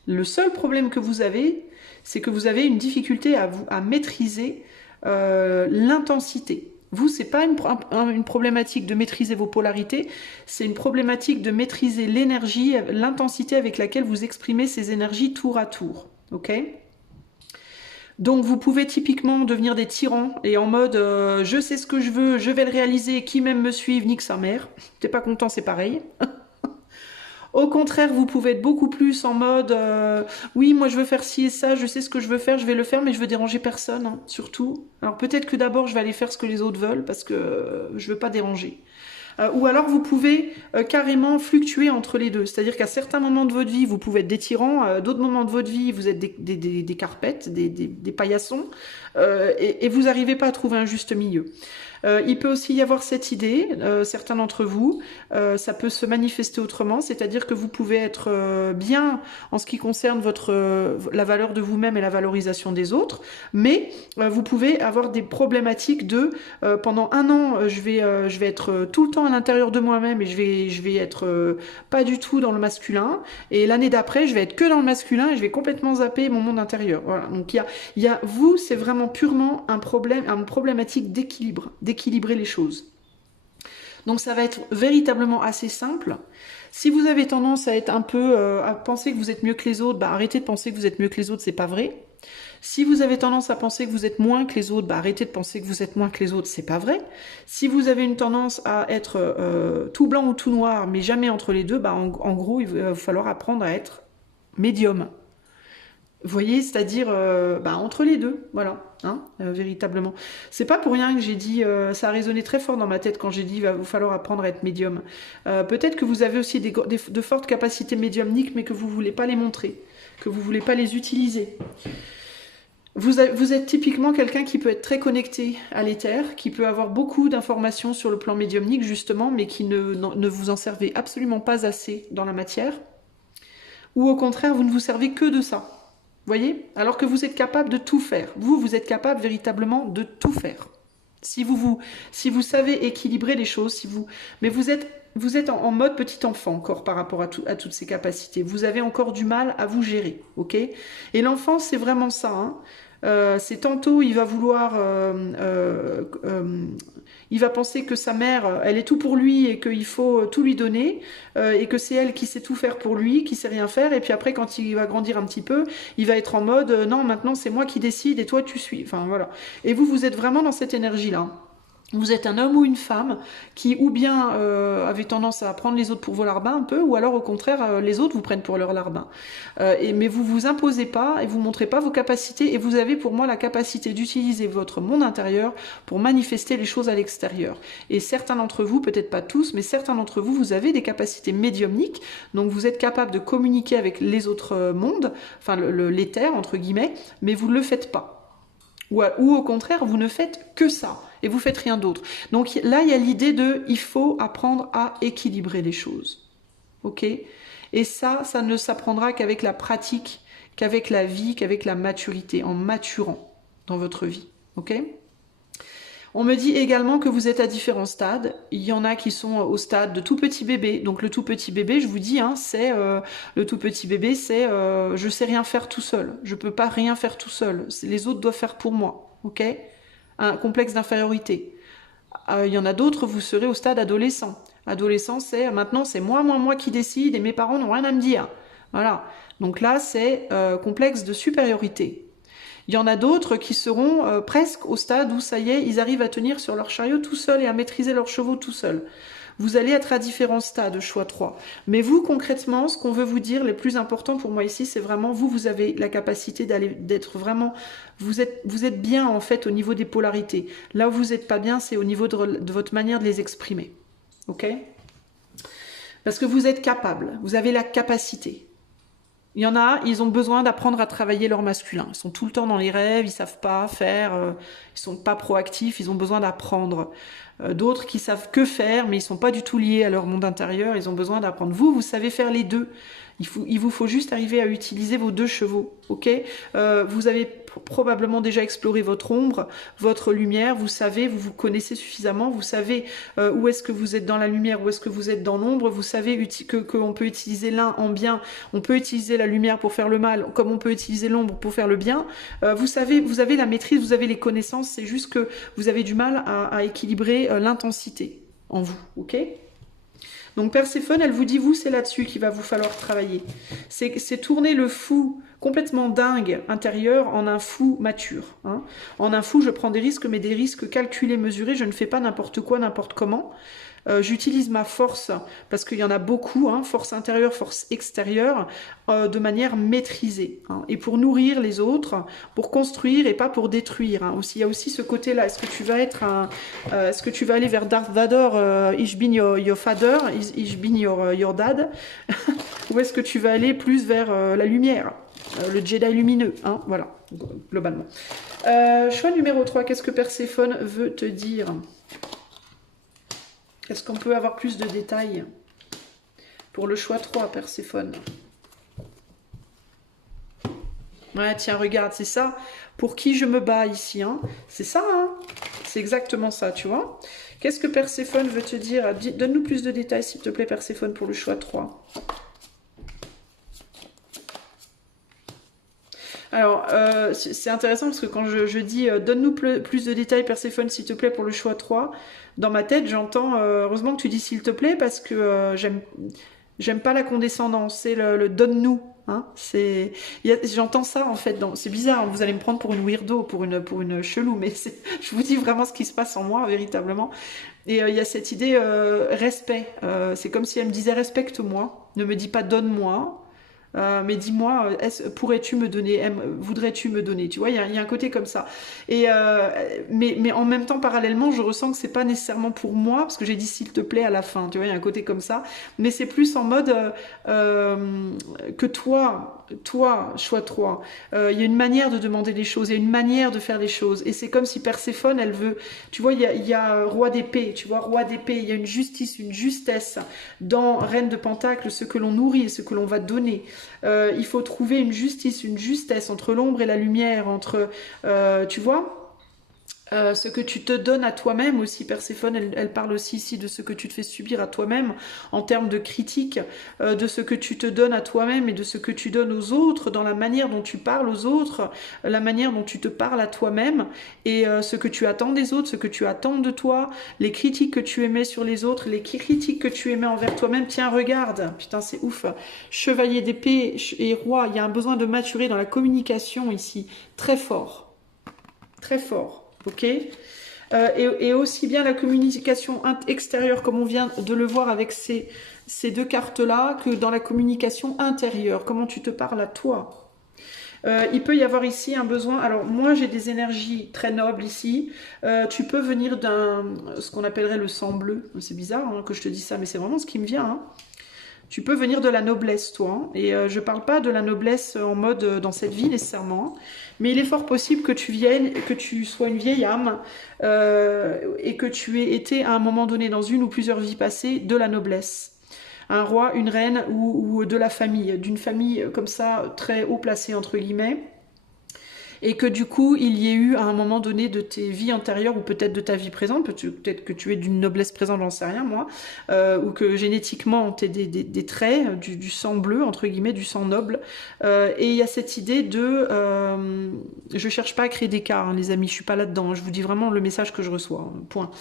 Le seul problème que vous avez, c'est que vous avez une difficulté à maîtriser l'intensité. Vous, c'est pas une problématique de maîtriser vos polarités, c'est une problématique de maîtriser l'énergie, l'intensité avec laquelle vous exprimez ces énergies tour à tour. Ok ? Donc vous pouvez typiquement devenir des tyrans et en mode je sais ce que je veux, je vais le réaliser, qui m'aime me suive, nique sa mère. T'es pas content, c'est pareil. Au contraire, vous pouvez être beaucoup plus en mode oui, moi je veux faire ci et ça, je sais ce que je veux faire, je vais le faire, mais je veux déranger personne, hein, surtout. Alors peut-être que d'abord je vais aller faire ce que les autres veulent parce que je veux pas déranger. Ou alors vous pouvez carrément fluctuer entre les deux. C'est-à-dire qu'à certains moments de votre vie, vous pouvez être des tyrans, d'autres moments de votre vie, vous êtes des carpettes, des paillassons, et vous n'arrivez pas à trouver un juste milieu. Il peut aussi y avoir cette idée, certains d'entre vous, ça peut se manifester autrement, c'est-à-dire que vous pouvez être bien en ce qui concerne la valeur de vous-même et la valorisation des autres, mais vous pouvez avoir des problématiques de pendant un an, je vais être tout le temps à l'intérieur de moi-même et je vais être pas du tout dans le masculin, et l'année d'après, je vais être que dans le masculin et je vais complètement zapper mon monde intérieur. Voilà. Donc vous, c'est vraiment purement une problématique d'équilibrer les choses. Donc ça va être véritablement assez simple. Si vous avez tendance à être un peu à penser que vous êtes mieux que les autres, arrêtez de penser que vous êtes mieux que les autres, c'est pas vrai. Si vous avez tendance à penser que vous êtes moins que les autres, arrêtez de penser que vous êtes moins que les autres, c'est pas vrai. Si vous avez une tendance à être tout blanc ou tout noir, mais jamais entre les deux, en gros, il va falloir apprendre à être médium. Vous voyez, c'est-à-dire entre les deux, voilà, hein, véritablement. C'est pas pour rien que j'ai dit, ça a résonné très fort dans ma tête quand j'ai dit, il va vous falloir apprendre à être médium. Peut-être que vous avez aussi de fortes capacités médiumniques, mais que vous voulez pas les montrer, que vous voulez pas les utiliser. Vous êtes typiquement quelqu'un qui peut être très connecté à l'éther, qui peut avoir beaucoup d'informations sur le plan médiumnique, justement, mais qui ne vous en servez absolument pas assez dans la matière. Ou au contraire, vous ne vous servez que de ça. Voyez? Alors que vous êtes capable de tout faire. Vous êtes capable véritablement de tout faire. Si vous savez équilibrer les choses, mais vous êtes en mode petit enfant encore par rapport à toutes ces capacités. Vous avez encore du mal à vous gérer, ok? Et l'enfant, c'est vraiment ça, hein. C'est tantôt il va vouloir, il va penser que sa mère, elle est tout pour lui et qu'il faut tout lui donner, et que c'est elle qui sait tout faire pour lui, qui sait rien faire. Et puis après, quand il va grandir un petit peu, il va être en mode non, maintenant c'est moi qui décide et toi tu suis. Enfin voilà. Et vous êtes vraiment dans cette énergie-là. Vous êtes un homme ou une femme qui ou bien avait tendance à prendre les autres pour vos larbins un peu, ou alors au contraire les autres vous prennent pour leurs larbins. Mais vous vous imposez pas et vous montrez pas vos capacités, et vous avez pour moi la capacité d'utiliser votre monde intérieur pour manifester les choses à l'extérieur. Et certains d'entre vous, peut-être pas tous, mais certains d'entre vous, vous avez des capacités médiumniques, donc vous êtes capable de communiquer avec les autres mondes, enfin l'éther entre guillemets, mais vous ne le faites pas. Ou au contraire, vous ne faites que ça, et vous faites rien d'autre. Donc là, il y a l'idée il faut apprendre à équilibrer les choses. Ok? Et ça ne s'apprendra qu'avec la pratique, qu'avec la vie, qu'avec la maturité, en maturant dans votre vie. Ok? On me dit également que vous êtes à différents stades. Il y en a qui sont au stade de tout petit bébé. Donc le tout petit bébé, je vous dis, hein, le tout petit bébé, c'est je sais rien faire tout seul. Je peux pas rien faire tout seul. Les autres doivent faire pour moi. Ok? Un complexe d'infériorité. Il y en a d'autres, vous serez au stade adolescent. Adolescent, c'est maintenant c'est moi qui décide et mes parents n'ont rien à me dire. Voilà. Donc là, c'est complexe de supériorité. Il y en a d'autres qui seront presque au stade où ça y est, ils arrivent à tenir sur leur chariot tout seuls et à maîtriser leurs chevaux tout seuls. Vous allez être à différents stades, choix 3. Mais vous, concrètement, ce qu'on veut vous dire, les plus importants pour moi ici, c'est vraiment, vous avez la capacité d'être vraiment, vous êtes bien, en fait, au niveau des polarités. Là où vous n'êtes pas bien, c'est au niveau de votre manière de les exprimer. Ok? Parce que vous êtes capable, vous avez la capacité. Il y en a, ils ont besoin d'apprendre à travailler leur masculin. Ils sont tout le temps dans les rêves, ils savent pas faire, ils sont pas proactifs, ils ont besoin d'apprendre. D'autres qui savent que faire, mais ils sont pas du tout liés à leur monde intérieur, ils ont besoin d'apprendre. Vous savez faire les deux. Il vous faut juste arriver à utiliser vos deux chevaux, ok? Vous avez probablement déjà exploré votre ombre, votre lumière, vous savez, vous vous connaissez suffisamment, vous savez où est-ce que vous êtes dans la lumière, où est-ce que vous êtes dans l'ombre, vous savez qu'on peut utiliser l'un en bien, on peut utiliser la lumière pour faire le mal, comme on peut utiliser l'ombre pour faire le bien. Vous savez, vous avez la maîtrise, vous avez les connaissances, c'est juste que vous avez du mal à équilibrer l'intensité en vous, ok? Donc Perséphone, elle vous dit, vous, c'est là-dessus qu'il va vous falloir travailler. C'est tourner le fou complètement dingue intérieur en un fou mature. Hein. En un fou, je prends des risques, mais des risques calculés, mesurés. Je ne fais pas n'importe quoi, n'importe comment. J'utilise ma force, parce qu'il y en a beaucoup, hein, force intérieure, force extérieure, de manière maîtrisée. Hein, et pour nourrir les autres, pour construire et pas pour détruire. Hein. Aussi, il y a aussi ce côté-là. Est-ce que tu vas être est-ce que tu vas aller vers Darth Vader, Ich bin your father, Ich bin your dad, ou est-ce que tu vas aller plus vers la lumière, le Jedi lumineux, hein, voilà, globalement. Choix numéro 3, qu'est-ce que Perséphone veut te dire ? Est-ce qu'on peut avoir plus de détails pour le choix 3, Perséphone? Ouais, tiens, regarde, c'est ça. Pour qui je me bats ici, hein? C'est ça, hein? C'est exactement ça, tu vois? Qu'est-ce que Perséphone veut te dire? Donne-nous plus de détails, s'il te plaît, Perséphone, pour le choix 3. Alors, c'est intéressant parce que quand je dis donne-nous plus de détails, Perséphone, s'il te plaît, pour le choix 3, dans ma tête, j'entends heureusement que tu dis s'il te plaît parce que j'aime pas la condescendance, c'est le donne-nous. Hein, j'entends ça en fait. C'est bizarre, hein, vous allez me prendre pour une weirdo, pour une chelou, mais je vous dis vraiment ce qui se passe en moi, véritablement. Et il y a cette idée respect. C'est comme si elle me disait respecte-moi, ne me dis pas donne-moi. Mais dis-moi, pourrais-tu me donner, voudrais-tu me donner? Tu vois, il y a un côté comme ça. Et mais en même temps, parallèlement, je ressens que c'est pas nécessairement pour moi, parce que j'ai dit s'il te plaît à la fin. Tu vois, il y a un côté comme ça. Mais c'est plus en mode que toi, choix 3. Il y a une manière de demander les choses, il y a une manière de faire les choses. Et c'est comme si Perséphone, elle veut... Tu vois, il y a roi d'épée, tu vois, roi d'épée, il y a une justice, une justesse dans Reine de Pentacle, ce que l'on nourrit et ce que l'on va donner. Il faut trouver une justice, une justesse entre l'ombre et la lumière, entre... tu vois ce que tu te donnes à toi-même aussi, Perséphone, elle parle aussi ici de ce que tu te fais subir à toi-même en termes de critique, de ce que tu te donnes à toi-même et de ce que tu donnes aux autres, dans la manière dont tu parles aux autres, la manière dont tu te parles à toi-même et ce que tu attends des autres, ce que tu attends de toi, les critiques que tu émets sur les autres, les critiques que tu émets envers toi-même. Tiens, regarde, putain, c'est ouf. Chevalier d'épée et roi, il y a un besoin de maturer dans la communication ici, très fort, très fort. Ok, et aussi bien la communication extérieure, comme on vient de le voir avec ces deux cartes-là, que dans la communication intérieure, comment tu te parles à toi. Il peut y avoir ici un besoin, alors moi j'ai des énergies très nobles ici, tu peux venir ce qu'on appellerait le sang bleu, c'est bizarre hein, que je te dise ça, mais c'est vraiment ce qui me vient, hein. Tu peux venir de la noblesse, toi. Hein. Et je parle pas de la noblesse en mode dans cette vie nécessairement. Mais il est fort possible que tu sois une vieille âme et que tu aies été à un moment donné dans une ou plusieurs vies passées de la noblesse. Un roi, une reine ou de la famille, d'une famille comme ça très haut placée entre guillemets. et que du coup il y ait eu à un moment donné de tes vies antérieures ou peut-être de ta vie présente, peut-être que tu es d'une noblesse présente, j'en sais rien moi, ou que génétiquement tu es des traits, du sang bleu entre guillemets, du sang noble, et il y a cette idée de je cherche pas à créer d'écart, hein, les amis, je suis pas là-dedans, je vous dis vraiment le message que je reçois, point.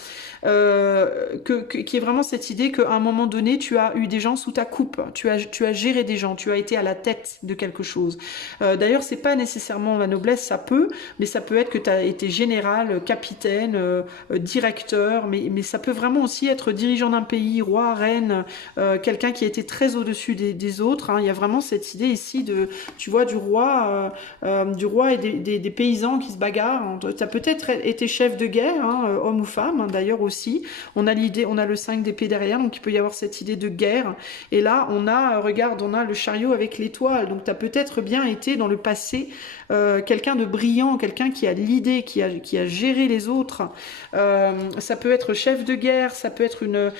Qui est vraiment cette idée qu'à un moment donné tu as eu des gens sous ta coupe, tu as géré des gens, tu as été à la tête de quelque chose. D'ailleurs c'est pas nécessairement la noblesse, ça peut, mais ça peut être que tu as été général, capitaine, directeur, mais ça peut vraiment aussi être dirigeant d'un pays, roi, reine, quelqu'un qui a été très au-dessus des autres, hein. Il y a vraiment cette idée ici de, tu vois, du roi et des paysans qui se bagarrent. Tu as peut-être été chef de guerre, hein, homme ou femme, hein, d'ailleurs aussi. On a l'idée, on a le 5 d'épée derrière, donc il peut y avoir cette idée de guerre. Et là, regarde, on a le chariot avec l'étoile. Donc tu as peut-être bien été dans le passé quelqu'un de brillant, quelqu'un qui a l'idée, qui a géré les autres. Ça peut être chef de guerre, ça peut être une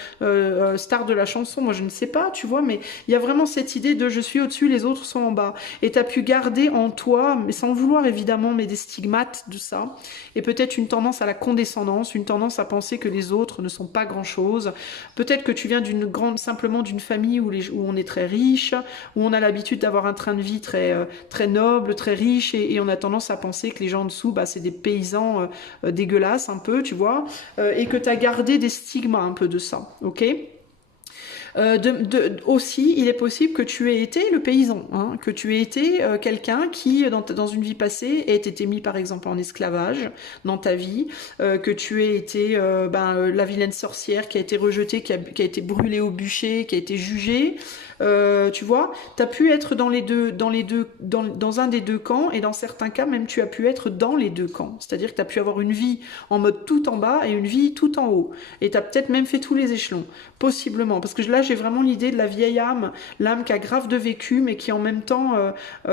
star de la chanson, moi je ne sais pas, tu vois, mais il y a vraiment cette idée de je suis au-dessus, les autres sont en bas. Et tu as pu garder en toi, mais sans le vouloir évidemment, mais des stigmates de ça. Et peut-être une tendance à la condescendance, une tendance à penser que les autres ne sont pas grand-chose. Peut-être que tu viens simplement d'une famille où on est très riche, où on a l'habitude d'avoir un train de vie très noble, très riche, et on a tendance à penser que les gens en dessous, bah, c'est des paysans dégueulasses un peu, tu vois, et que tu as gardé des stigmas un peu de ça, ok ? Aussi, il est possible que tu aies été le paysan, hein, que tu aies été quelqu'un qui, dans une vie passée, ait été mis par exemple en esclavage dans ta vie, que tu aies été la vilaine sorcière qui a été rejetée, qui a été brûlée au bûcher, qui a été jugée. Tu vois, tu as pu être dans un des deux camps, et dans certains cas même tu as pu être dans les deux camps, c'est-à-dire que tu as pu avoir une vie en mode tout en bas et une vie tout en haut, et tu as peut-être même fait tous les échelons, possiblement, parce que là j'ai vraiment l'idée de la vieille âme, l'âme qui a grave de vécu mais qui en même temps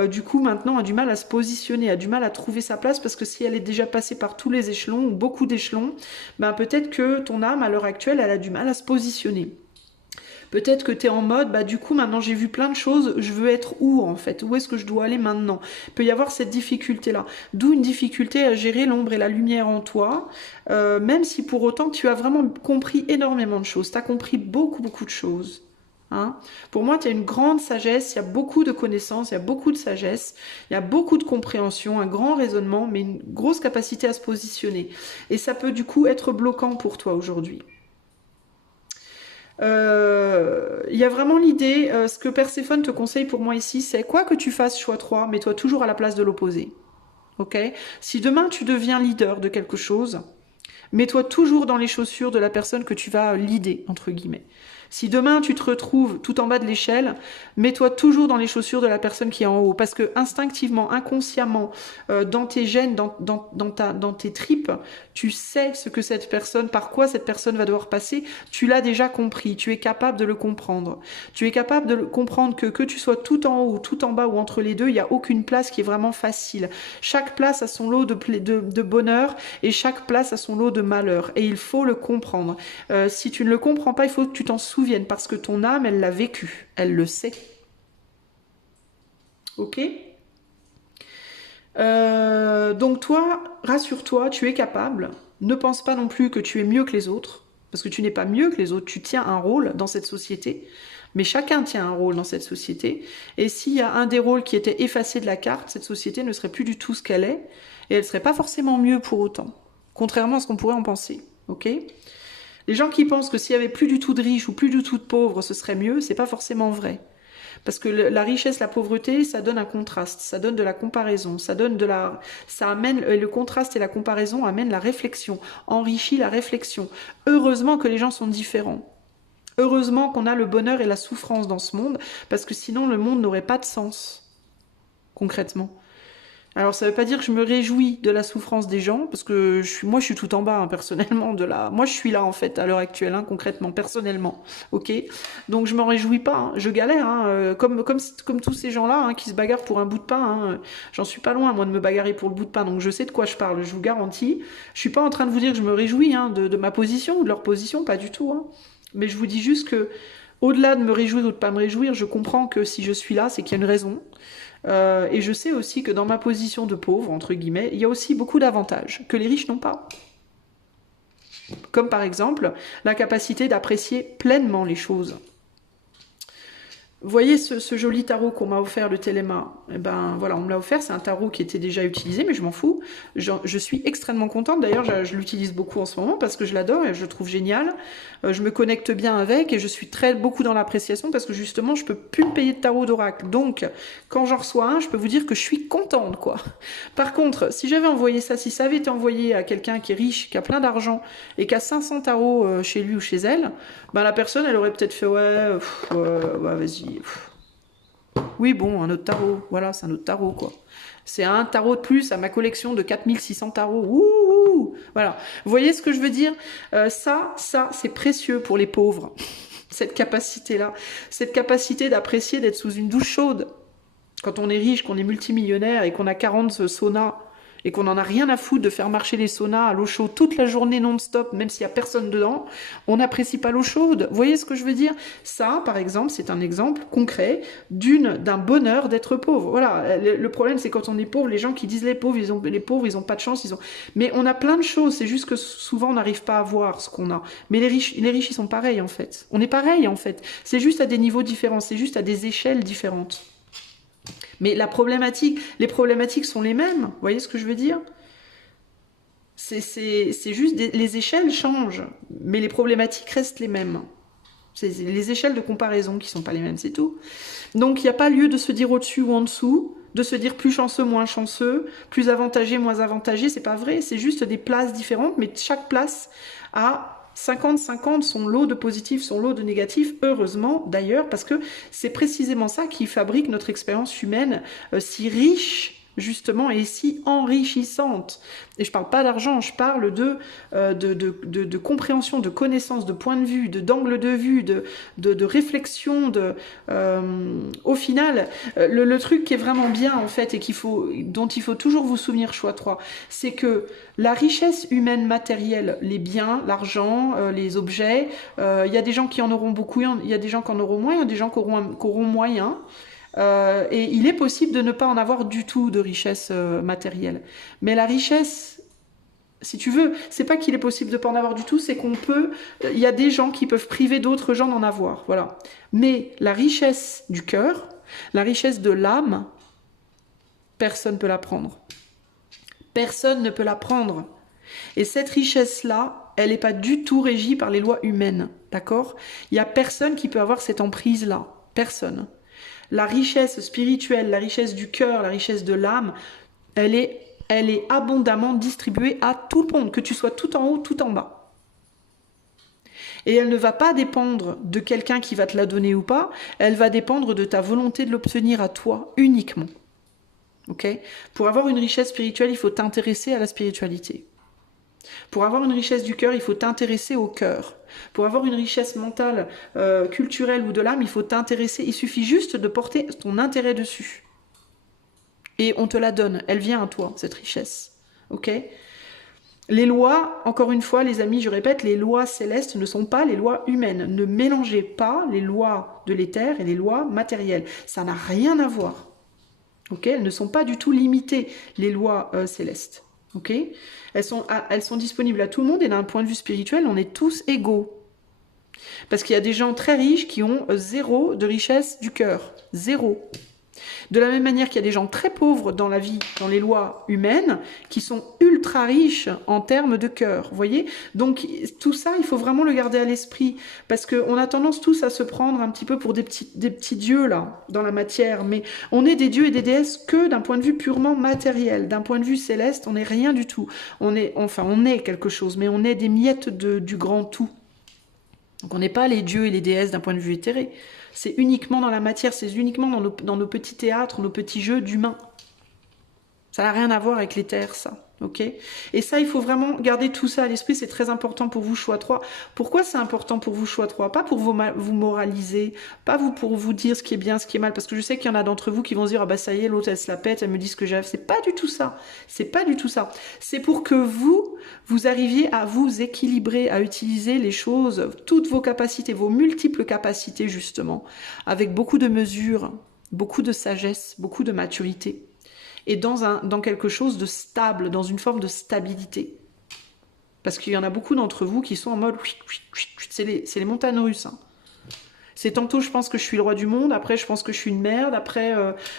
du coup maintenant a du mal à se positionner, a du mal à trouver sa place, parce que si elle est déjà passée par tous les échelons ou beaucoup d'échelons, ben peut-être que ton âme à l'heure actuelle elle a du mal à se positionner. Peut-être que tu es en mode, bah du coup maintenant j'ai vu plein de choses, je veux être où en fait? Où est-ce que je dois aller maintenant? Il peut y avoir cette difficulté-là. D'où une difficulté à gérer l'ombre et la lumière en toi, même si pour autant tu as vraiment compris énormément de choses. Tu as compris beaucoup, beaucoup de choses. Hein? Pour moi, tu as une grande sagesse, il y a beaucoup de connaissances, il y a beaucoup de sagesse, il y a beaucoup de compréhension, un grand raisonnement, mais une grosse capacité à se positionner. Et ça peut du coup être bloquant pour toi aujourd'hui. Il y a vraiment l'idée, ce que Perséphone te conseille pour moi ici, c'est quoi que tu fasses choix 3, mets-toi toujours à la place de l'opposé. Ok? Si demain tu deviens leader de quelque chose, mets-toi toujours dans les chaussures de la personne que tu vas leader, entre guillemets. Si demain tu te retrouves tout en bas de l'échelle, mets-toi toujours dans les chaussures de la personne qui est en haut. Parce que instinctivement, inconsciemment, dans tes gènes, dans tes tripes, tu sais ce que cette personne, par quoi cette personne va devoir passer. Tu l'as déjà compris, tu es capable de le comprendre. Tu es capable de comprendre que tu sois tout en haut, tout en bas ou entre les deux, il n'y a aucune place qui est vraiment facile. Chaque place a son lot de bonheur et chaque place a son lot de malheur. Et il faut le comprendre. Si tu ne le comprends pas, il faut que tu t'en souviennes parce que ton âme, elle l'a vécu. Elle le sait. Ok ? Donc toi, rassure-toi, tu es capable. Ne pense pas non plus que tu es mieux que les autres. Parce que tu n'es pas mieux que les autres. Tu tiens un rôle dans cette société. Mais chacun tient un rôle dans cette société. Et s'il y a un des rôles qui était effacé de la carte, cette société ne serait plus du tout ce qu'elle est. Et elle ne serait pas forcément mieux pour autant. Contrairement à ce qu'on pourrait en penser. Ok ? Les gens qui pensent que s'il y avait plus du tout de riches ou plus du tout de pauvres, ce serait mieux, c'est pas forcément vrai. Parce que la richesse, la pauvreté, ça donne un contraste, ça donne de la comparaison, ça amène le contraste et la comparaison amènent la réflexion, enrichit la réflexion. Heureusement que les gens sont différents. Heureusement qu'on a le bonheur et la souffrance dans ce monde, parce que sinon le monde n'aurait pas de sens, concrètement. Alors ça veut pas dire que je me réjouis de la souffrance des gens, parce que moi je suis tout en bas, hein, personnellement, moi je suis là en fait, à l'heure actuelle, hein, concrètement, personnellement, ok. Donc je m'en réjouis pas, hein. Je galère, hein, comme tous ces gens-là, hein, qui se bagarrent pour un bout de pain, hein. J'en suis pas loin, moi, de me bagarrer pour le bout de pain, donc je sais de quoi je parle, je vous garantis. Je suis pas en train de vous dire que je me réjouis, hein, de ma position ou de leur position, pas du tout, hein. Mais je vous dis juste que, au-delà de me réjouir ou de pas me réjouir, je comprends que si je suis là, c'est qu'il y a une raison. Et je sais aussi que dans ma position de pauvre, entre guillemets, il y a aussi beaucoup d'avantages que les riches n'ont pas. Comme par exemple la capacité d'apprécier pleinement les choses. Vous voyez ce joli tarot qu'on m'a offert, le Téléma. Eh ben voilà, on me l'a offert, c'est un tarot qui était déjà utilisé, mais je m'en fous. Je suis extrêmement contente, d'ailleurs je l'utilise beaucoup en ce moment parce que je l'adore et je le trouve génial. Je me connecte bien avec et je suis beaucoup dans l'appréciation parce que justement je peux plus me payer de tarot d'oracle. Donc quand j'en reçois un, je peux vous dire que je suis contente quoi. Par contre, si j'avais envoyé ça, si ça avait été envoyé à quelqu'un qui est riche, qui a plein d'argent et qui a 500 tarots chez lui ou chez elle, ben la personne elle aurait peut-être fait ouais vas-y. Oui, bon, un autre tarot. Voilà, c'est un autre tarot, quoi. C'est un tarot de plus à ma collection de 4600 tarots. Ouh, voilà. Vous voyez ce que je veux dire? Ça, c'est précieux pour les pauvres. Cette capacité-là. Cette capacité d'apprécier d'être sous une douche chaude. Quand on est riche, qu'on est multimillionnaire et qu'on a 40 saunas et qu'on n'en a rien à foutre de faire marcher les saunas à l'eau chaude toute la journée non-stop, même s'il n'y a personne dedans, on n'apprécie pas l'eau chaude. Vous voyez ce que je veux dire? Ça, par exemple, c'est un exemple concret d'un bonheur d'être pauvre. Voilà, le problème, c'est quand on est pauvre, les gens qui disent les pauvres, ils ont pas de chance, Mais on a plein de choses, c'est juste que souvent, on n'arrive pas à voir ce qu'on a. Mais les riches, ils sont pareils, en fait. On est pareil, en fait. C'est juste à des niveaux différents, c'est juste à des échelles différentes. Mais les problématiques sont les mêmes. Vous voyez ce que je veux dire? C'est juste, les échelles changent, mais les problématiques restent les mêmes. C'est les échelles de comparaison qui sont pas les mêmes, c'est tout. Donc il n'y a pas lieu de se dire au-dessus ou en dessous, de se dire plus chanceux, moins chanceux, plus avantagé, moins avantagé, c'est pas vrai. C'est juste des places différentes, mais chaque place a 50-50 son lot de positifs, son lot de négatifs, heureusement d'ailleurs, parce que c'est précisément ça qui fabrique notre expérience humaine si riche, justement, et si enrichissante. Et je parle pas d'argent, je parle de compréhension, de connaissance, de point de vue, d'angle de vue, de réflexion, au final, le truc qui est vraiment bien, en fait, et dont il faut toujours vous souvenir, choix 3, c'est que la richesse humaine matérielle, les biens, l'argent, les objets, il y a des gens qui en auront beaucoup, il y a des gens qui en auront moins, il y a des gens qui auront moyen. Et il est possible de ne pas en avoir du tout de richesse matérielle. Mais la richesse, si tu veux, c'est pas qu'il est possible de pas en avoir du tout, c'est qu'on peut... Il y a des gens qui peuvent priver d'autres gens d'en avoir, voilà. Mais la richesse du cœur, la richesse de l'âme, personne ne peut la prendre. Personne ne peut la prendre. Et cette richesse-là, elle n'est pas du tout régie par les lois humaines, d'accord? Il n'y a personne qui peut avoir cette emprise-là. Personne. La richesse spirituelle, la richesse du cœur, la richesse de l'âme, elle est abondamment distribuée à tout le monde, que tu sois tout en haut, tout en bas. Et elle ne va pas dépendre de quelqu'un qui va te la donner ou pas, elle va dépendre de ta volonté de l'obtenir à toi uniquement. Okay? Pour avoir une richesse spirituelle, il faut t'intéresser à la spiritualité. Pour avoir une richesse du cœur, il faut t'intéresser au cœur. Pour avoir une richesse mentale, culturelle ou de l'âme, il faut t'intéresser. Il suffit juste de porter ton intérêt dessus. Et on te la donne. Elle vient à toi, cette richesse. Ok ? Les lois, encore une fois, les amis, je répète, les lois célestes ne sont pas les lois humaines. Ne mélangez pas les lois de l'éther et les lois matérielles. Ça n'a rien à voir. Ok ? Elles ne sont pas du tout limitées, les lois célestes. Ok ? Elles sont disponibles à tout le monde et d'un point de vue spirituel, on est tous égaux. Parce qu'il y a des gens très riches qui ont 0 de richesse du cœur. 0. De la même manière qu'il y a des gens très pauvres dans la vie, dans les lois humaines, qui sont ultra riches en termes de cœur. Vous voyez ? Donc tout ça, il faut vraiment le garder à l'esprit. Parce qu'on a tendance tous à se prendre un petit peu pour des petits dieux là, dans la matière. Mais on est des dieux et des déesses que d'un point de vue purement matériel. D'un point de vue céleste, on n'est rien du tout. On est quelque chose, mais on est des miettes du grand tout. Donc on n'est pas les dieux et les déesses d'un point de vue éthéré. C'est uniquement dans la matière, c'est uniquement dans nos petits théâtres, nos petits jeux d'humains. Ça n'a rien à voir avec l'éther, ça. Ok ? Et ça, il faut vraiment garder tout ça à l'esprit, c'est très important pour vous, choix 3. Pourquoi c'est important pour vous, choix 3 ? Pas pour vous moraliser, pas pour vous dire ce qui est bien, ce qui est mal, parce que je sais qu'il y en a d'entre vous qui vont se dire « Ah bah ça y est, l'autre elle se la pète, elle me dit ce que j'ai ». C'est pas du tout ça. C'est pas du tout ça. C'est pour que vous arriviez à vous équilibrer, à utiliser les choses, toutes vos capacités, vos multiples capacités justement, avec beaucoup de mesures, beaucoup de sagesse, beaucoup de maturité, et dans quelque chose de stable, dans une forme de stabilité. Parce qu'il y en a beaucoup d'entre vous qui sont en mode... C'est les montagnes russes. Hein. C'est tantôt je pense que je suis le roi du monde, après je pense que je suis une merde, après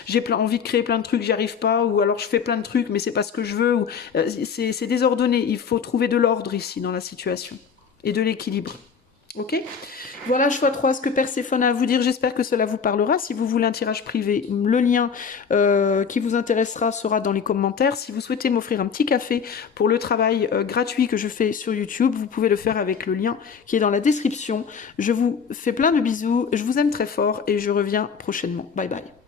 j'ai envie de créer plein de trucs, j'y arrive pas, ou alors je fais plein de trucs mais c'est pas ce que je veux. C'est désordonné, il faut trouver de l'ordre ici dans la situation, et de l'équilibre. Ok, voilà, choix 3, ce que Perséphone a à vous dire. J'espère que cela vous parlera. Si vous voulez un tirage privé, le lien qui vous intéressera sera dans les commentaires. Si vous souhaitez m'offrir un petit café pour le travail gratuit que je fais sur YouTube, vous pouvez le faire avec le lien qui est dans la description. Je vous fais plein de bisous, je vous aime très fort et je reviens prochainement. Bye bye.